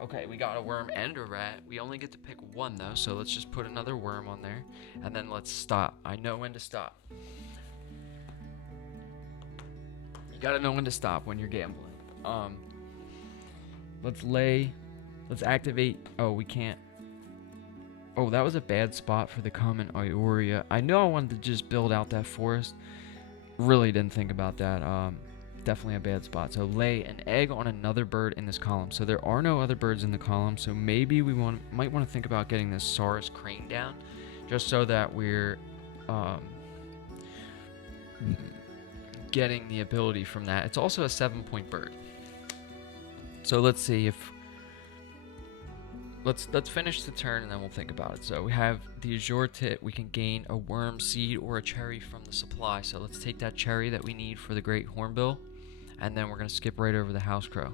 Okay, we got a worm and a rat. We only get to pick one though, so let's just put another worm on there, and then let's stop. I know when to stop. You gotta know when to stop when you're gambling. Let's activate. Oh, we can't. Oh, that was a bad spot for the common Ioria. I know I wanted to just build out that forest. Really didn't think about that. Definitely a bad spot. So lay an egg on another bird in this column. So there are no other birds in the column. So maybe we might want to think about getting this Saurus crane down, just so that we're getting the ability from that. It's also a 7-point bird. So let's see if let's finish the turn and then we'll think about it. So we have the Azure Tit. We can gain a worm seed or a cherry from the supply. So let's take that cherry that we need for the Great Hornbill, and then we're gonna skip right over the House Crow.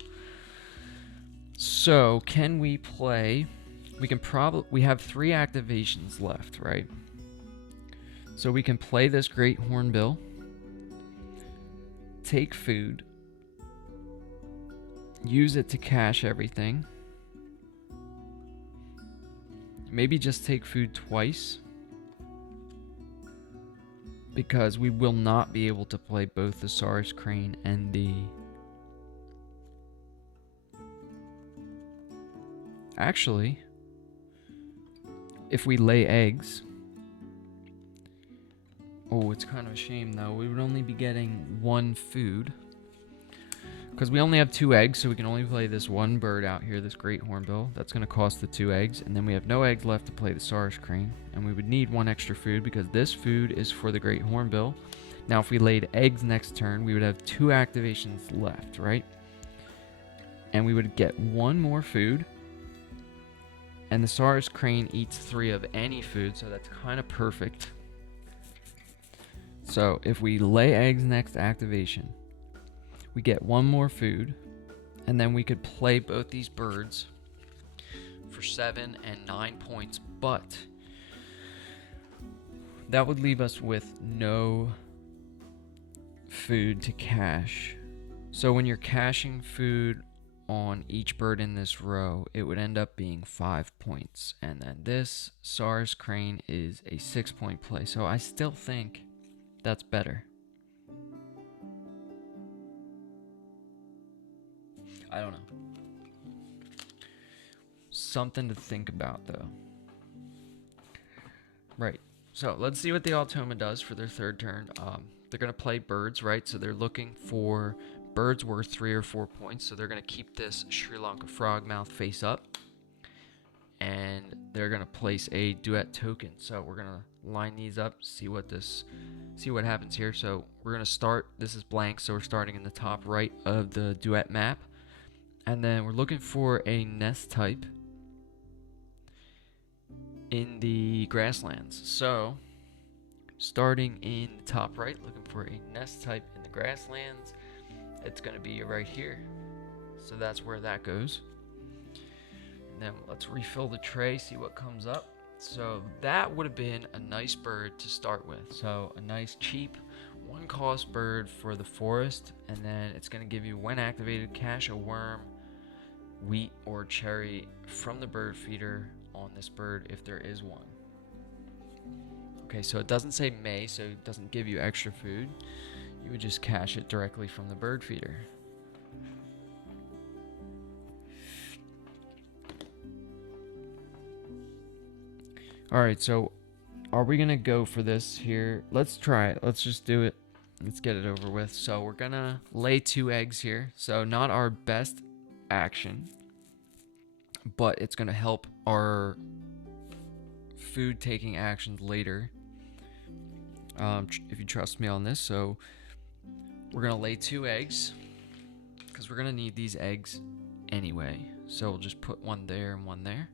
So can we play? We have 3 activations left, right? So we can play this Great Hornbill, take food, use it to cache everything. Maybe just take food twice, because we will not be able to play both the Saurus crane and the... Actually, if we lay eggs... Oh, it's kind of a shame though. We would only be getting 1 food, because we only have 2 eggs, so we can only play this 1 bird out here, this Great Hornbill. That's going to cost the 2 eggs, and then we have no eggs left to play the Saurus crane, and we would need 1 extra food because this food is for the Great Hornbill. Now, if we laid eggs next turn, we would have 2 activations left, right? And we would get 1 more food, and the Saurus crane eats 3 of any food, so that's kind of perfect. So if we lay eggs next activation, we get 1 more food, and then we could play both these birds for 7 and 9 points, but that would leave us with no food to cache. So when you're caching food on each bird in this row, it would end up being 5 points, and then this Saurus crane is a 6-point play, so I still think that's better. I don't know. Something to think about, though. Right. So let's see what the Automa does for their 3rd turn. They're going to play birds, right? So they're looking for birds worth 3 or 4 points. So they're going to keep this Sri Lanka frogmouth face up. And they're going to place a duet token. So we're going to line these up, see what happens here. So we're going to start. This is blank, so we're starting in the top right of the duet map. And then we're looking for a nest type in the grasslands. So, starting in the top right, looking for a nest type in the grasslands. It's going to be right here. So that's where that goes. And then let's refill the tray, see what comes up. So that would have been a nice bird to start with. So a nice cheap 1-cost bird for the forest. And then it's going to give you, when activated, cache a worm, wheat, or cherry from the bird feeder on this bird if there is one. Okay, so it doesn't say may, so it doesn't give you extra food. You would just cache it directly from the bird feeder. Alright, so are we gonna go for this here? Let's try it. Let's just do it. Let's get it over with. So we're gonna lay 2 eggs here. So not our best action, but it's gonna help our food taking actions later, if you trust me on this. So we're gonna lay 2 eggs because we're gonna need these eggs anyway. So we'll just put 1 there and 1 there,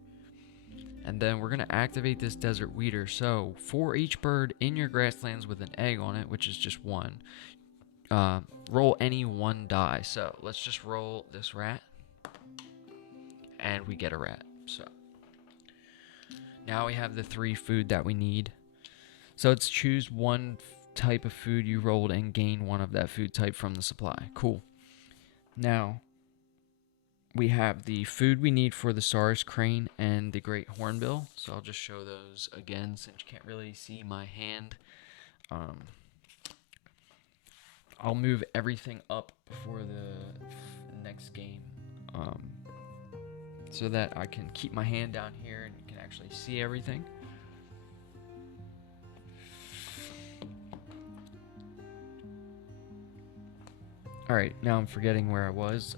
and then we're gonna activate this desert weeder. So for each bird in your grasslands with an egg on it, which is just 1, roll any 1 die. So let's just roll this rat, and we get a rat. So now we have the 3 food that we need. So it's choose one type of food you rolled and gain 1 of that food type from the supply. Cool. Now, we have the food we need for the Saurus crane and the great hornbill. So I'll just show those again since you can't really see my hand. I'll move everything up before the next game so that I can keep my hand down here and you can actually see everything. Alright, now I'm forgetting where I was.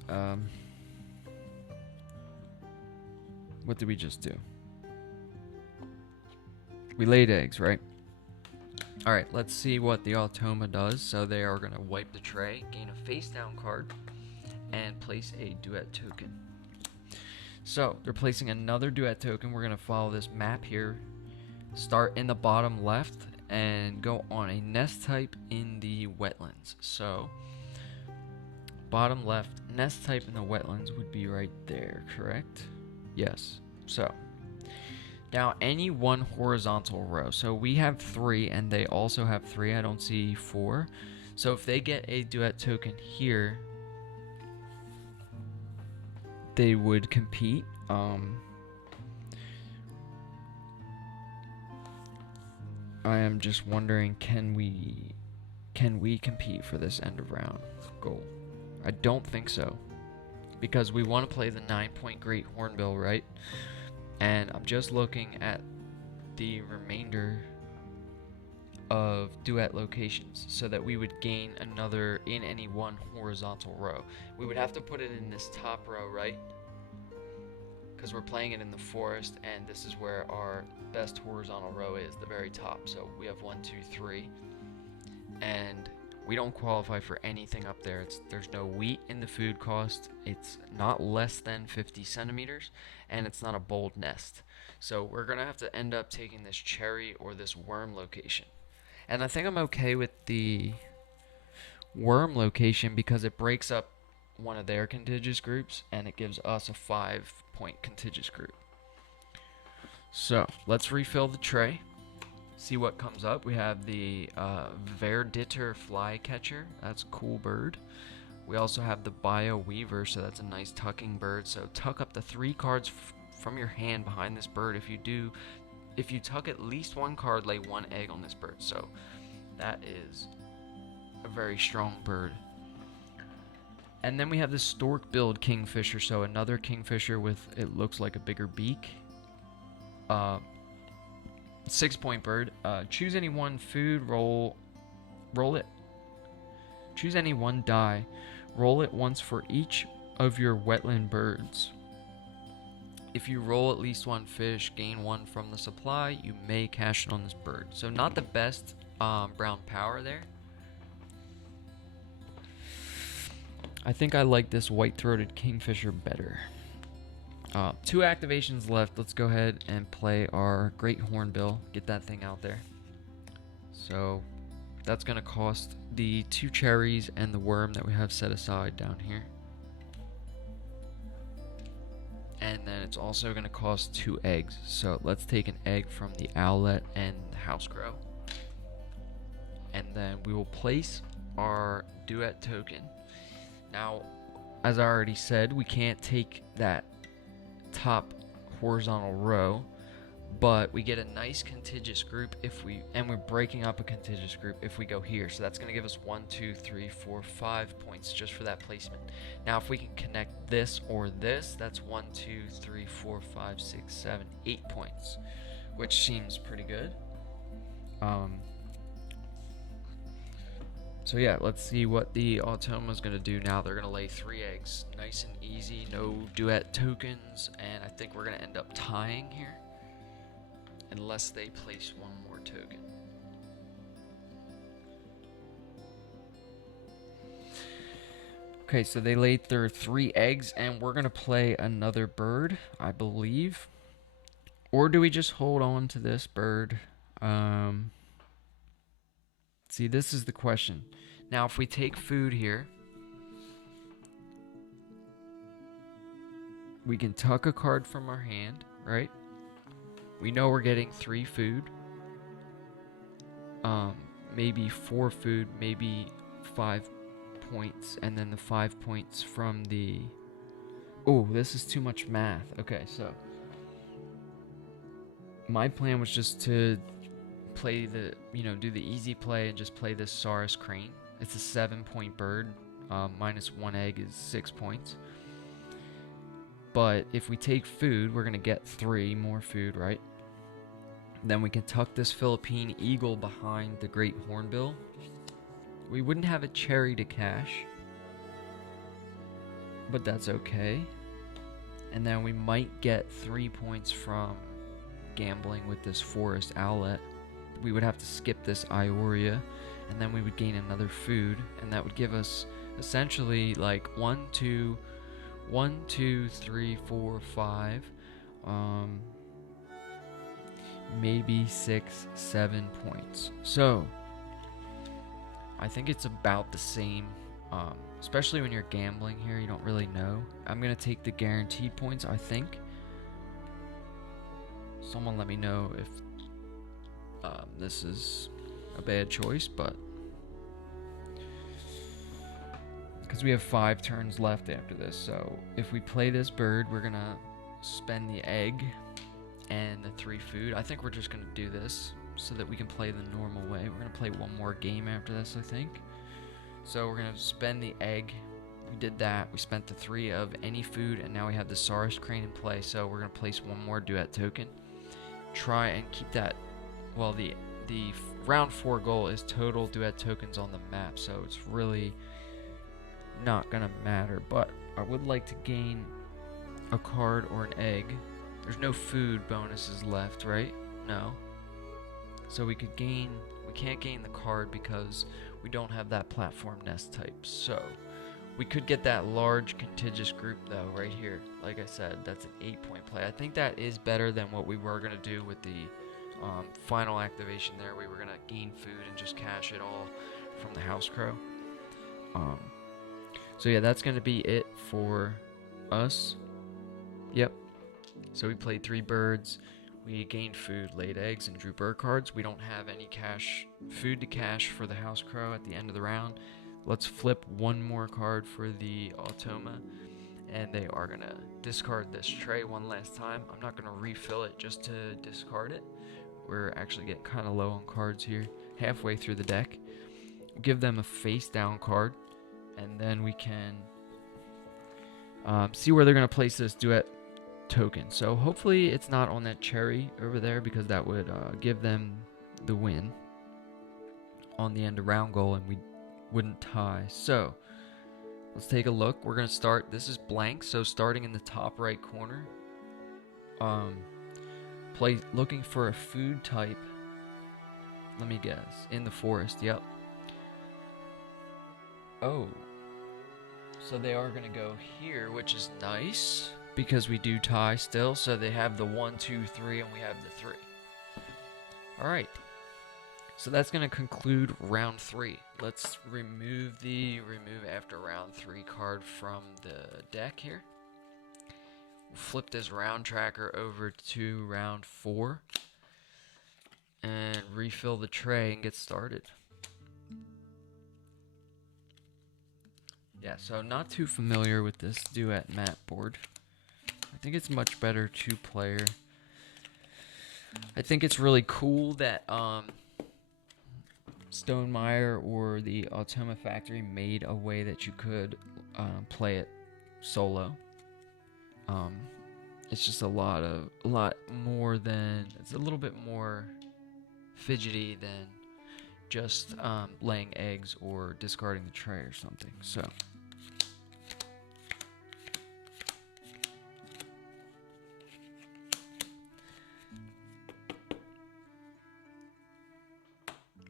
What did we just do? We laid eggs, right? Alright, let's see what the Automa does. So they are going to wipe the tray, gain a face down card, and place a duet token. So they're placing another duet token. We're going to follow this map here. Start in the bottom left and go on a nest type in the wetlands. So bottom left, nest type in the wetlands would be right there, correct? Yes. So now any one horizontal row. So we have 3 and they also have 3. I don't see 4. So if they get a duet token here, they would compete. I am just wondering, can we compete for this end of round goal? I don't think so, because we want to play the 9-point great hornbill, right? And I'm just looking at the remainder of duet locations so that we would gain another in any one horizontal row. We would have to put it in this top row, right? Because we're playing it in the forest, and this is where our best horizontal row is, the very top. So we have 1, 2, 3, and we don't qualify for anything up there. There's no wheat in the food cost. It's not less than 50 centimeters, and it's not a bold nest. So we're gonna have to end up taking this cherry or this worm location. And I think I'm okay with the worm location because it breaks up one of their contiguous groups and it gives us a 5-point contiguous group. So let's refill the tray, see what comes up. We have the Verditer flycatcher. That's a cool bird. We also have the Bio Weaver, so that's a nice tucking bird. So tuck up the 3 cards from your hand behind this bird. If you tuck at least 1 card, lay 1 egg on this bird. So that is a very strong bird. And then we have the stork-billed kingfisher, so another kingfisher with, it looks like a bigger beak. 6-point bird. Choose any one food, roll it. Choose any one die. Roll it once for each of your wetland birds. If you roll at least 1 fish, gain 1 from the supply, you may cash it on this bird. So not the best brown power there. I think I like this white-throated kingfisher better. 2 activations left. Let's go ahead and play our great hornbill. Get that thing out there. So that's going to cost the 2 cherries and the worm that we have set aside down here. And then it's also going to cost 2 eggs. So let's take an egg from the owlet and the house crow. And then we will place our duet token. Now, as I already said, we can't take that top horizontal row, but we get a nice contiguous group and we're breaking up a contiguous group if we go here. So that's going to give us 1, 2, 3, 4, 5 points just for that placement. Now, if we can connect this or this, that's 1, 2, 3, 4, 5, 6, 7, 8 points, which seems pretty good. So yeah, let's see what the Automa is going to do now. They're going to lay 3 eggs. Nice and easy, no duet tokens, and I think we're going to end up tying here unless they place 1 more token. Okay, so they laid their 3 eggs, and we're going to play another bird, I believe. Or do we just hold on to this bird? See, this is the question. Now, if we take food here, we can tuck a card from our hand, right? We know we're getting 3 food, maybe 4 food, maybe 5 points, and then the 5 points from the... Oh, this is too much math. Okay, so my plan was just to play the, do the easy play and just play this Saurus Crane. It's a 7-point bird. Minus 1 egg is 6 points. But if we take food, we're going to get 3 more food, right? Then we can tuck this Philippine Eagle behind the Great Hornbill. We wouldn't have a cherry to cash, but that's okay. And then we might get 3 points from gambling with this Forest Owlet. We would have to skip this Ioria, and then we would gain another food, and that would give us essentially like 1, 2, 3, 4, 5, maybe 6, 7 points. So I think it's about the same, especially when you're gambling here, you don't really know. I'm gonna take the guaranteed points, I think. Someone let me know if this is a bad choice, but because we have 5 turns left after this, so if we play this bird, we're gonna spend the egg and the 3 food. I think we're just gonna do this so that we can play the normal way. We're gonna play one more game after this, I think. So we're gonna spend the egg. We did that. We spent the 3 of any food, and now we have the Saurus Crane in play. So we're gonna place one more duet token. Try and keep that. Well, the round 4 goal is total duet tokens on the map, so it's really not gonna matter. But I would like to gain a card or an egg. There's no food bonuses left, right? No. So we can't gain the card because we don't have that platform nest type. So we could get that large contiguous group though, right here. Like I said, that's an 8-point play. I think that is better than what we were gonna do with the final activation there. We were gonna gain food and just cash it all from the house crow. So yeah, that's gonna be it for us. Yep. So we played 3 birds. We gained food, laid eggs, and drew bird cards. We don't have any food to cash for the house crow at the end of the round. Let's flip one more card for the Automa, and they are gonna discard this tray one last time. I'm not gonna refill it just to discard it. We're actually getting kind of low on cards here, halfway through the deck. Give them a face down card, and then we can see where they're gonna place this duet token. So hopefully it's not on that cherry over there, because that would give them the win on the end of round goal, and we wouldn't tie. So let's take a look. We're gonna start. This is blank, so starting in the top right corner, looking for a food type. Let me guess, in the forest. Yep. Oh, so they are gonna go here, which is nice because we do tie still. So they have the 1, 2, 3, and we have the 3. All right. So that's going to conclude round 3. Let's remove after round 3 card from the deck here. We'll flip this round tracker over to round 4 and refill the tray and get started. Yeah, so not too familiar with this duet map board. I think it's much better 2-player. I think it's really cool that Stonemaier or the Automa Factory made a way that you could play it solo. It's just a lot more than, it's a little bit more fidgety than just laying eggs or discarding the tray or something. So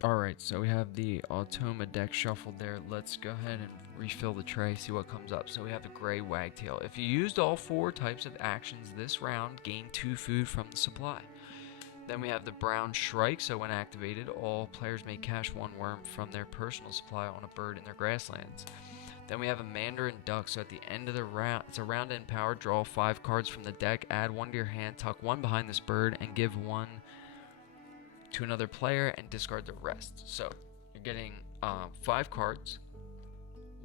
alright, so we have the Automa deck shuffled there. Let's go ahead and refill the tray, see what comes up. So we have the gray wagtail. If you used all 4 types of actions this round, gain 2 food from the supply. Then we have the brown shrike, so when activated, all players may cash 1 worm from their personal supply on a bird in their grasslands. Then we have a Mandarin Duck. So at the end of the round, it's a round end power. Draw 5 cards from the deck. Add 1 to your hand. Tuck 1 behind this bird and give 1 to another player and discard the rest. So you're getting 5 cards.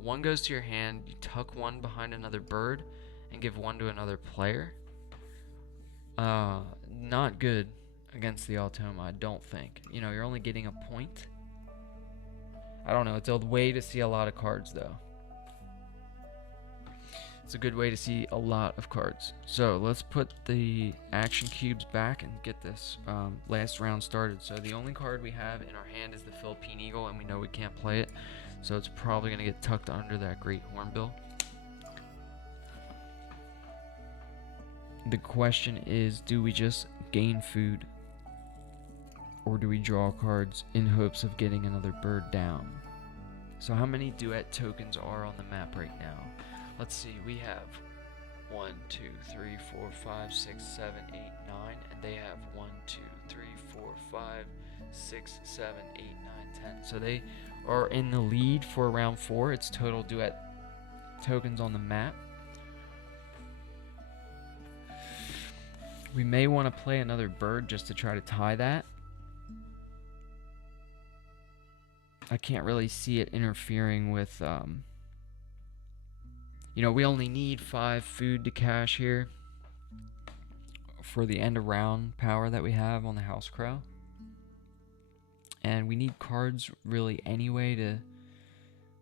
1 goes to your hand. You tuck 1 behind another bird and give 1 to another player. Not good against the Automa, I don't think. You know, you're only getting a point. I don't know. It's a way to see a lot of cards, though. It's a good way to see a lot of cards. So let's put the action cubes back and get this last round started. So the only card we have in our hand is the Philippine Eagle, and we know we can't play it. So it's probably going to get tucked under that Great Hornbill. The question is, do we just gain food? Or do we draw cards in hopes of getting another bird down? So how many duet tokens are on the map right now? Let's see, we have 1, 2, 3, 4, 5, 6, 7, 8, 9, and they have 1, 2, 3, 4, 5, 6, 7, 8, 9, 10. So they are in the lead for round 4. It's total duet tokens on the map. We may want to play another bird just to try to tie that. I can't really see it interfering with, you know, we only need 5 food to cash here for the end of round power that we have on the House Crow. And we need cards really anyway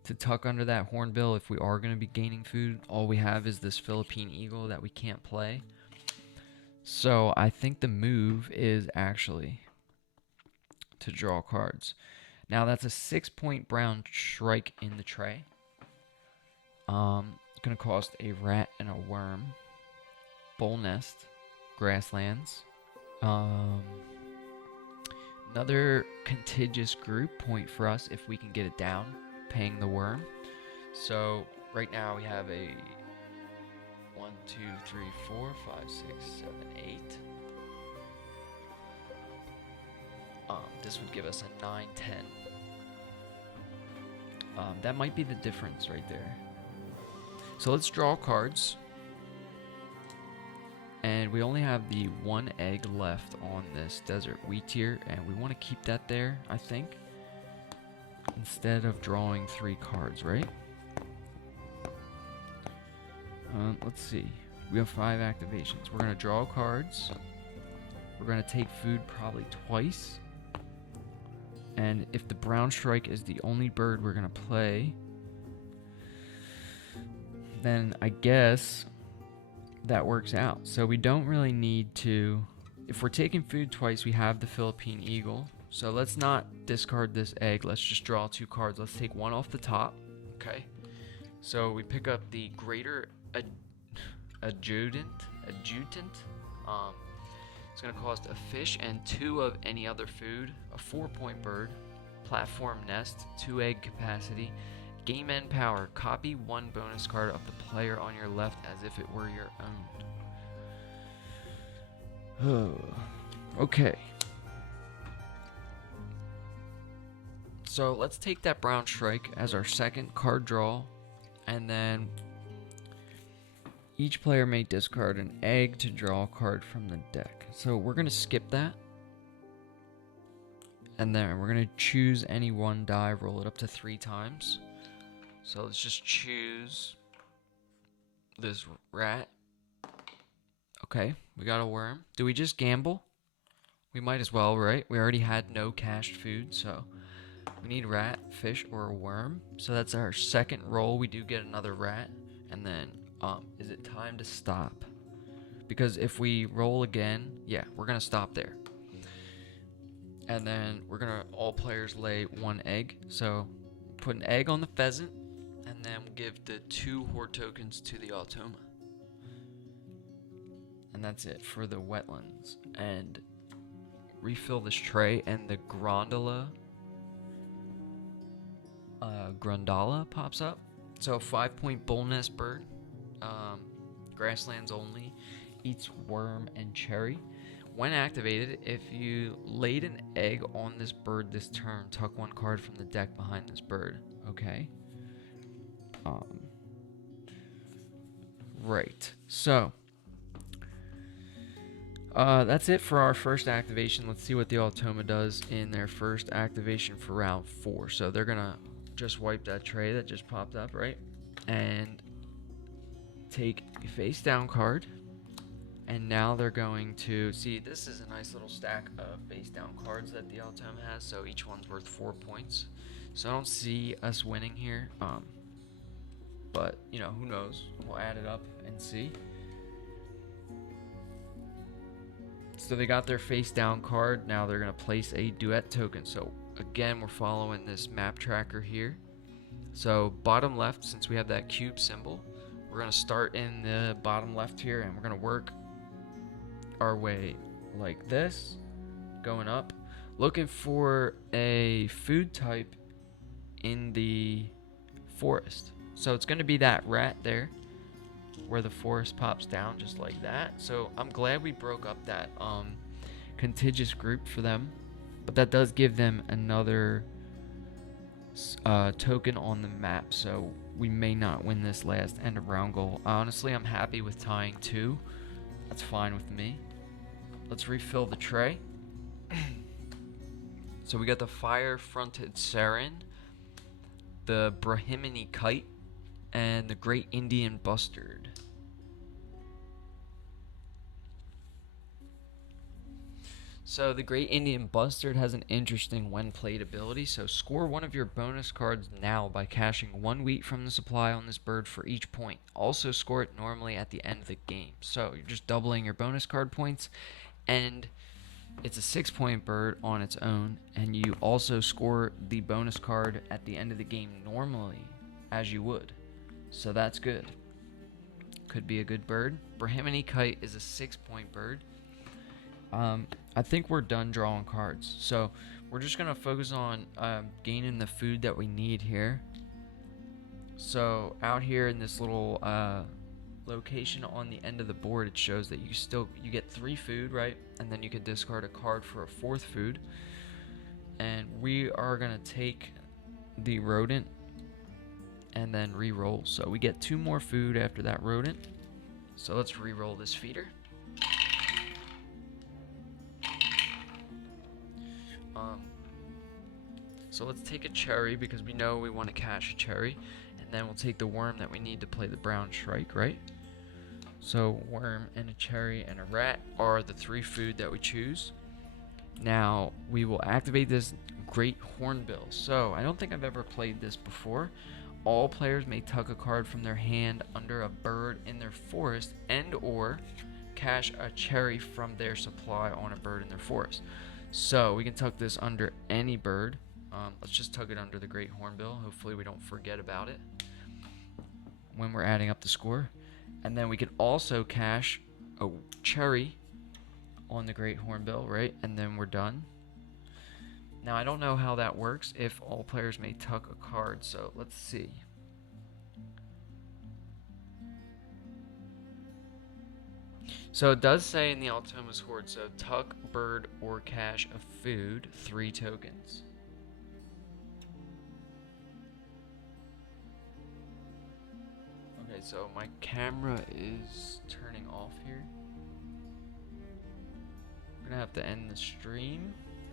to tuck under that Hornbill if we are going to be gaining food. All we have is this Philippine Eagle that we can't play. So I think the move is actually to draw cards. Now that's a 6-point brown strike in the tray. It's gonna cost a rat and a worm. Bull nest, grasslands. Another contiguous group point for us if we can get it down, paying the worm. So right now we have a 1, 2, 3, 4, 5, 6, 7, 8. This would give us a 9, 10. That might be the difference right there. So let's draw cards. And we only have the 1 egg left on this desert wheat tier, and we want to keep that there, I think, instead of drawing 3 cards, right? Let's see. We have 5 activations. We're going to draw cards. We're going to take food probably twice. And if the brown strike is the only bird we're going to play, then I guess that works out. So we don't really need to... If we're taking food twice, we have the Philippine Eagle. So let's not discard this egg. Let's just draw 2 cards. Let's take 1 off the top. Okay. So we pick up the Greater Adjutant. It's going to cost a fish and 2 of any other food, a 4-point bird, platform nest, 2 egg capacity, game end power. Copy 1 bonus card of the player on your left as if it were your own. Okay. So let's take that brown strike as our second card draw, and then each player may discard an egg to draw a card from the deck. So we're going to skip that. And then we're going to choose any 1 die, roll it up to 3 times. So let's just choose this rat. Okay, we got a worm. Do we just gamble? We might as well, right? We already had no cached food, so we need rat, fish, or a worm. So that's our second roll. We do get another rat. And then, is it time to stop? Because if we roll again, yeah, we're going to stop there. And then we're going to, all players lay 1 egg. So put an egg on the pheasant, and then we'll give the 2 horde tokens to the Automa. And that's it for the wetlands. And refill this tray, and the Grandala pops up. So 5-point bull nest bird, grasslands only, eats worm and cherry. When activated, if you laid an egg on this bird this turn, tuck 1 card from the deck behind this bird. Okay. Right. So, that's it for our first activation. Let's see what the Automa does in their first activation for round 4. So they're gonna just wipe that tray that just popped up, right? And take a face down card. And now they're going to see, this is a nice little stack of face down cards that the Automa has. So each one's worth 4 points. So I don't see us winning here. But you know, who knows? We'll add it up and see. So they got their face down card. Now they're going to place a duet token. So again, we're following this map tracker here. So bottom left, since we have that cube symbol, we're going to start in the bottom left here, and we're going to work our way like this, going up, looking for a food type in the forest. So it's going to be that rat there, where the forest pops down just like that. So I'm glad we broke up that contiguous group for them, but that does give them another token on the map, so we may not win this last end of round goal. Honestly, I'm happy with tying 2. That's fine with me. Let's refill the tray. So we got the fire-fronted Sarin, the Brahmini Kite, and the Great Indian Bustard. So the Great Indian Bustard has an interesting when played ability. So score one of your bonus cards now by cashing 1 wheat from the supply on this bird for each point. Also score it normally at the end of the game. So you're just doubling your bonus card points, and it's a 6-point bird on its own, and you also score the bonus card at the end of the game normally as you would. So that's good. Could be a good bird. Brahmini Kite is a 6-point bird. I think we're done drawing cards, so we're just gonna focus on gaining the food that we need here. So out here in this little location on the end of the board, it shows that you get 3 food, right? And then you can discard a card for a 4th food. And we are gonna take the rodent and then re-roll. So we get 2 more food after that rodent. So let's re-roll this feeder. So let's take a cherry, because we know we want to cash a cherry, and then we'll take the worm that we need to play the brown strike, right? So worm and a cherry and a rat are the 3 food that we choose. Now we will activate this Great Hornbill. So I don't think I've ever played this before. All players may tuck a card from their hand under a bird in their forest, and or cash a cherry from their supply on a bird in their forest. So we can tuck this under any bird. Let's just tuck it under the Great Hornbill. Hopefully we don't forget about it when we're adding up the score. And then we can also cash a cherry on the Great Hornbill, right? And then we're done. Now I don't know how that works, if all players may tuck a card, so let's see. So it does say in the Automa's Horde, so tuck, bird, or cash a food, 3 tokens. Okay, so my camera is turning off here. I'm gonna have to end the stream.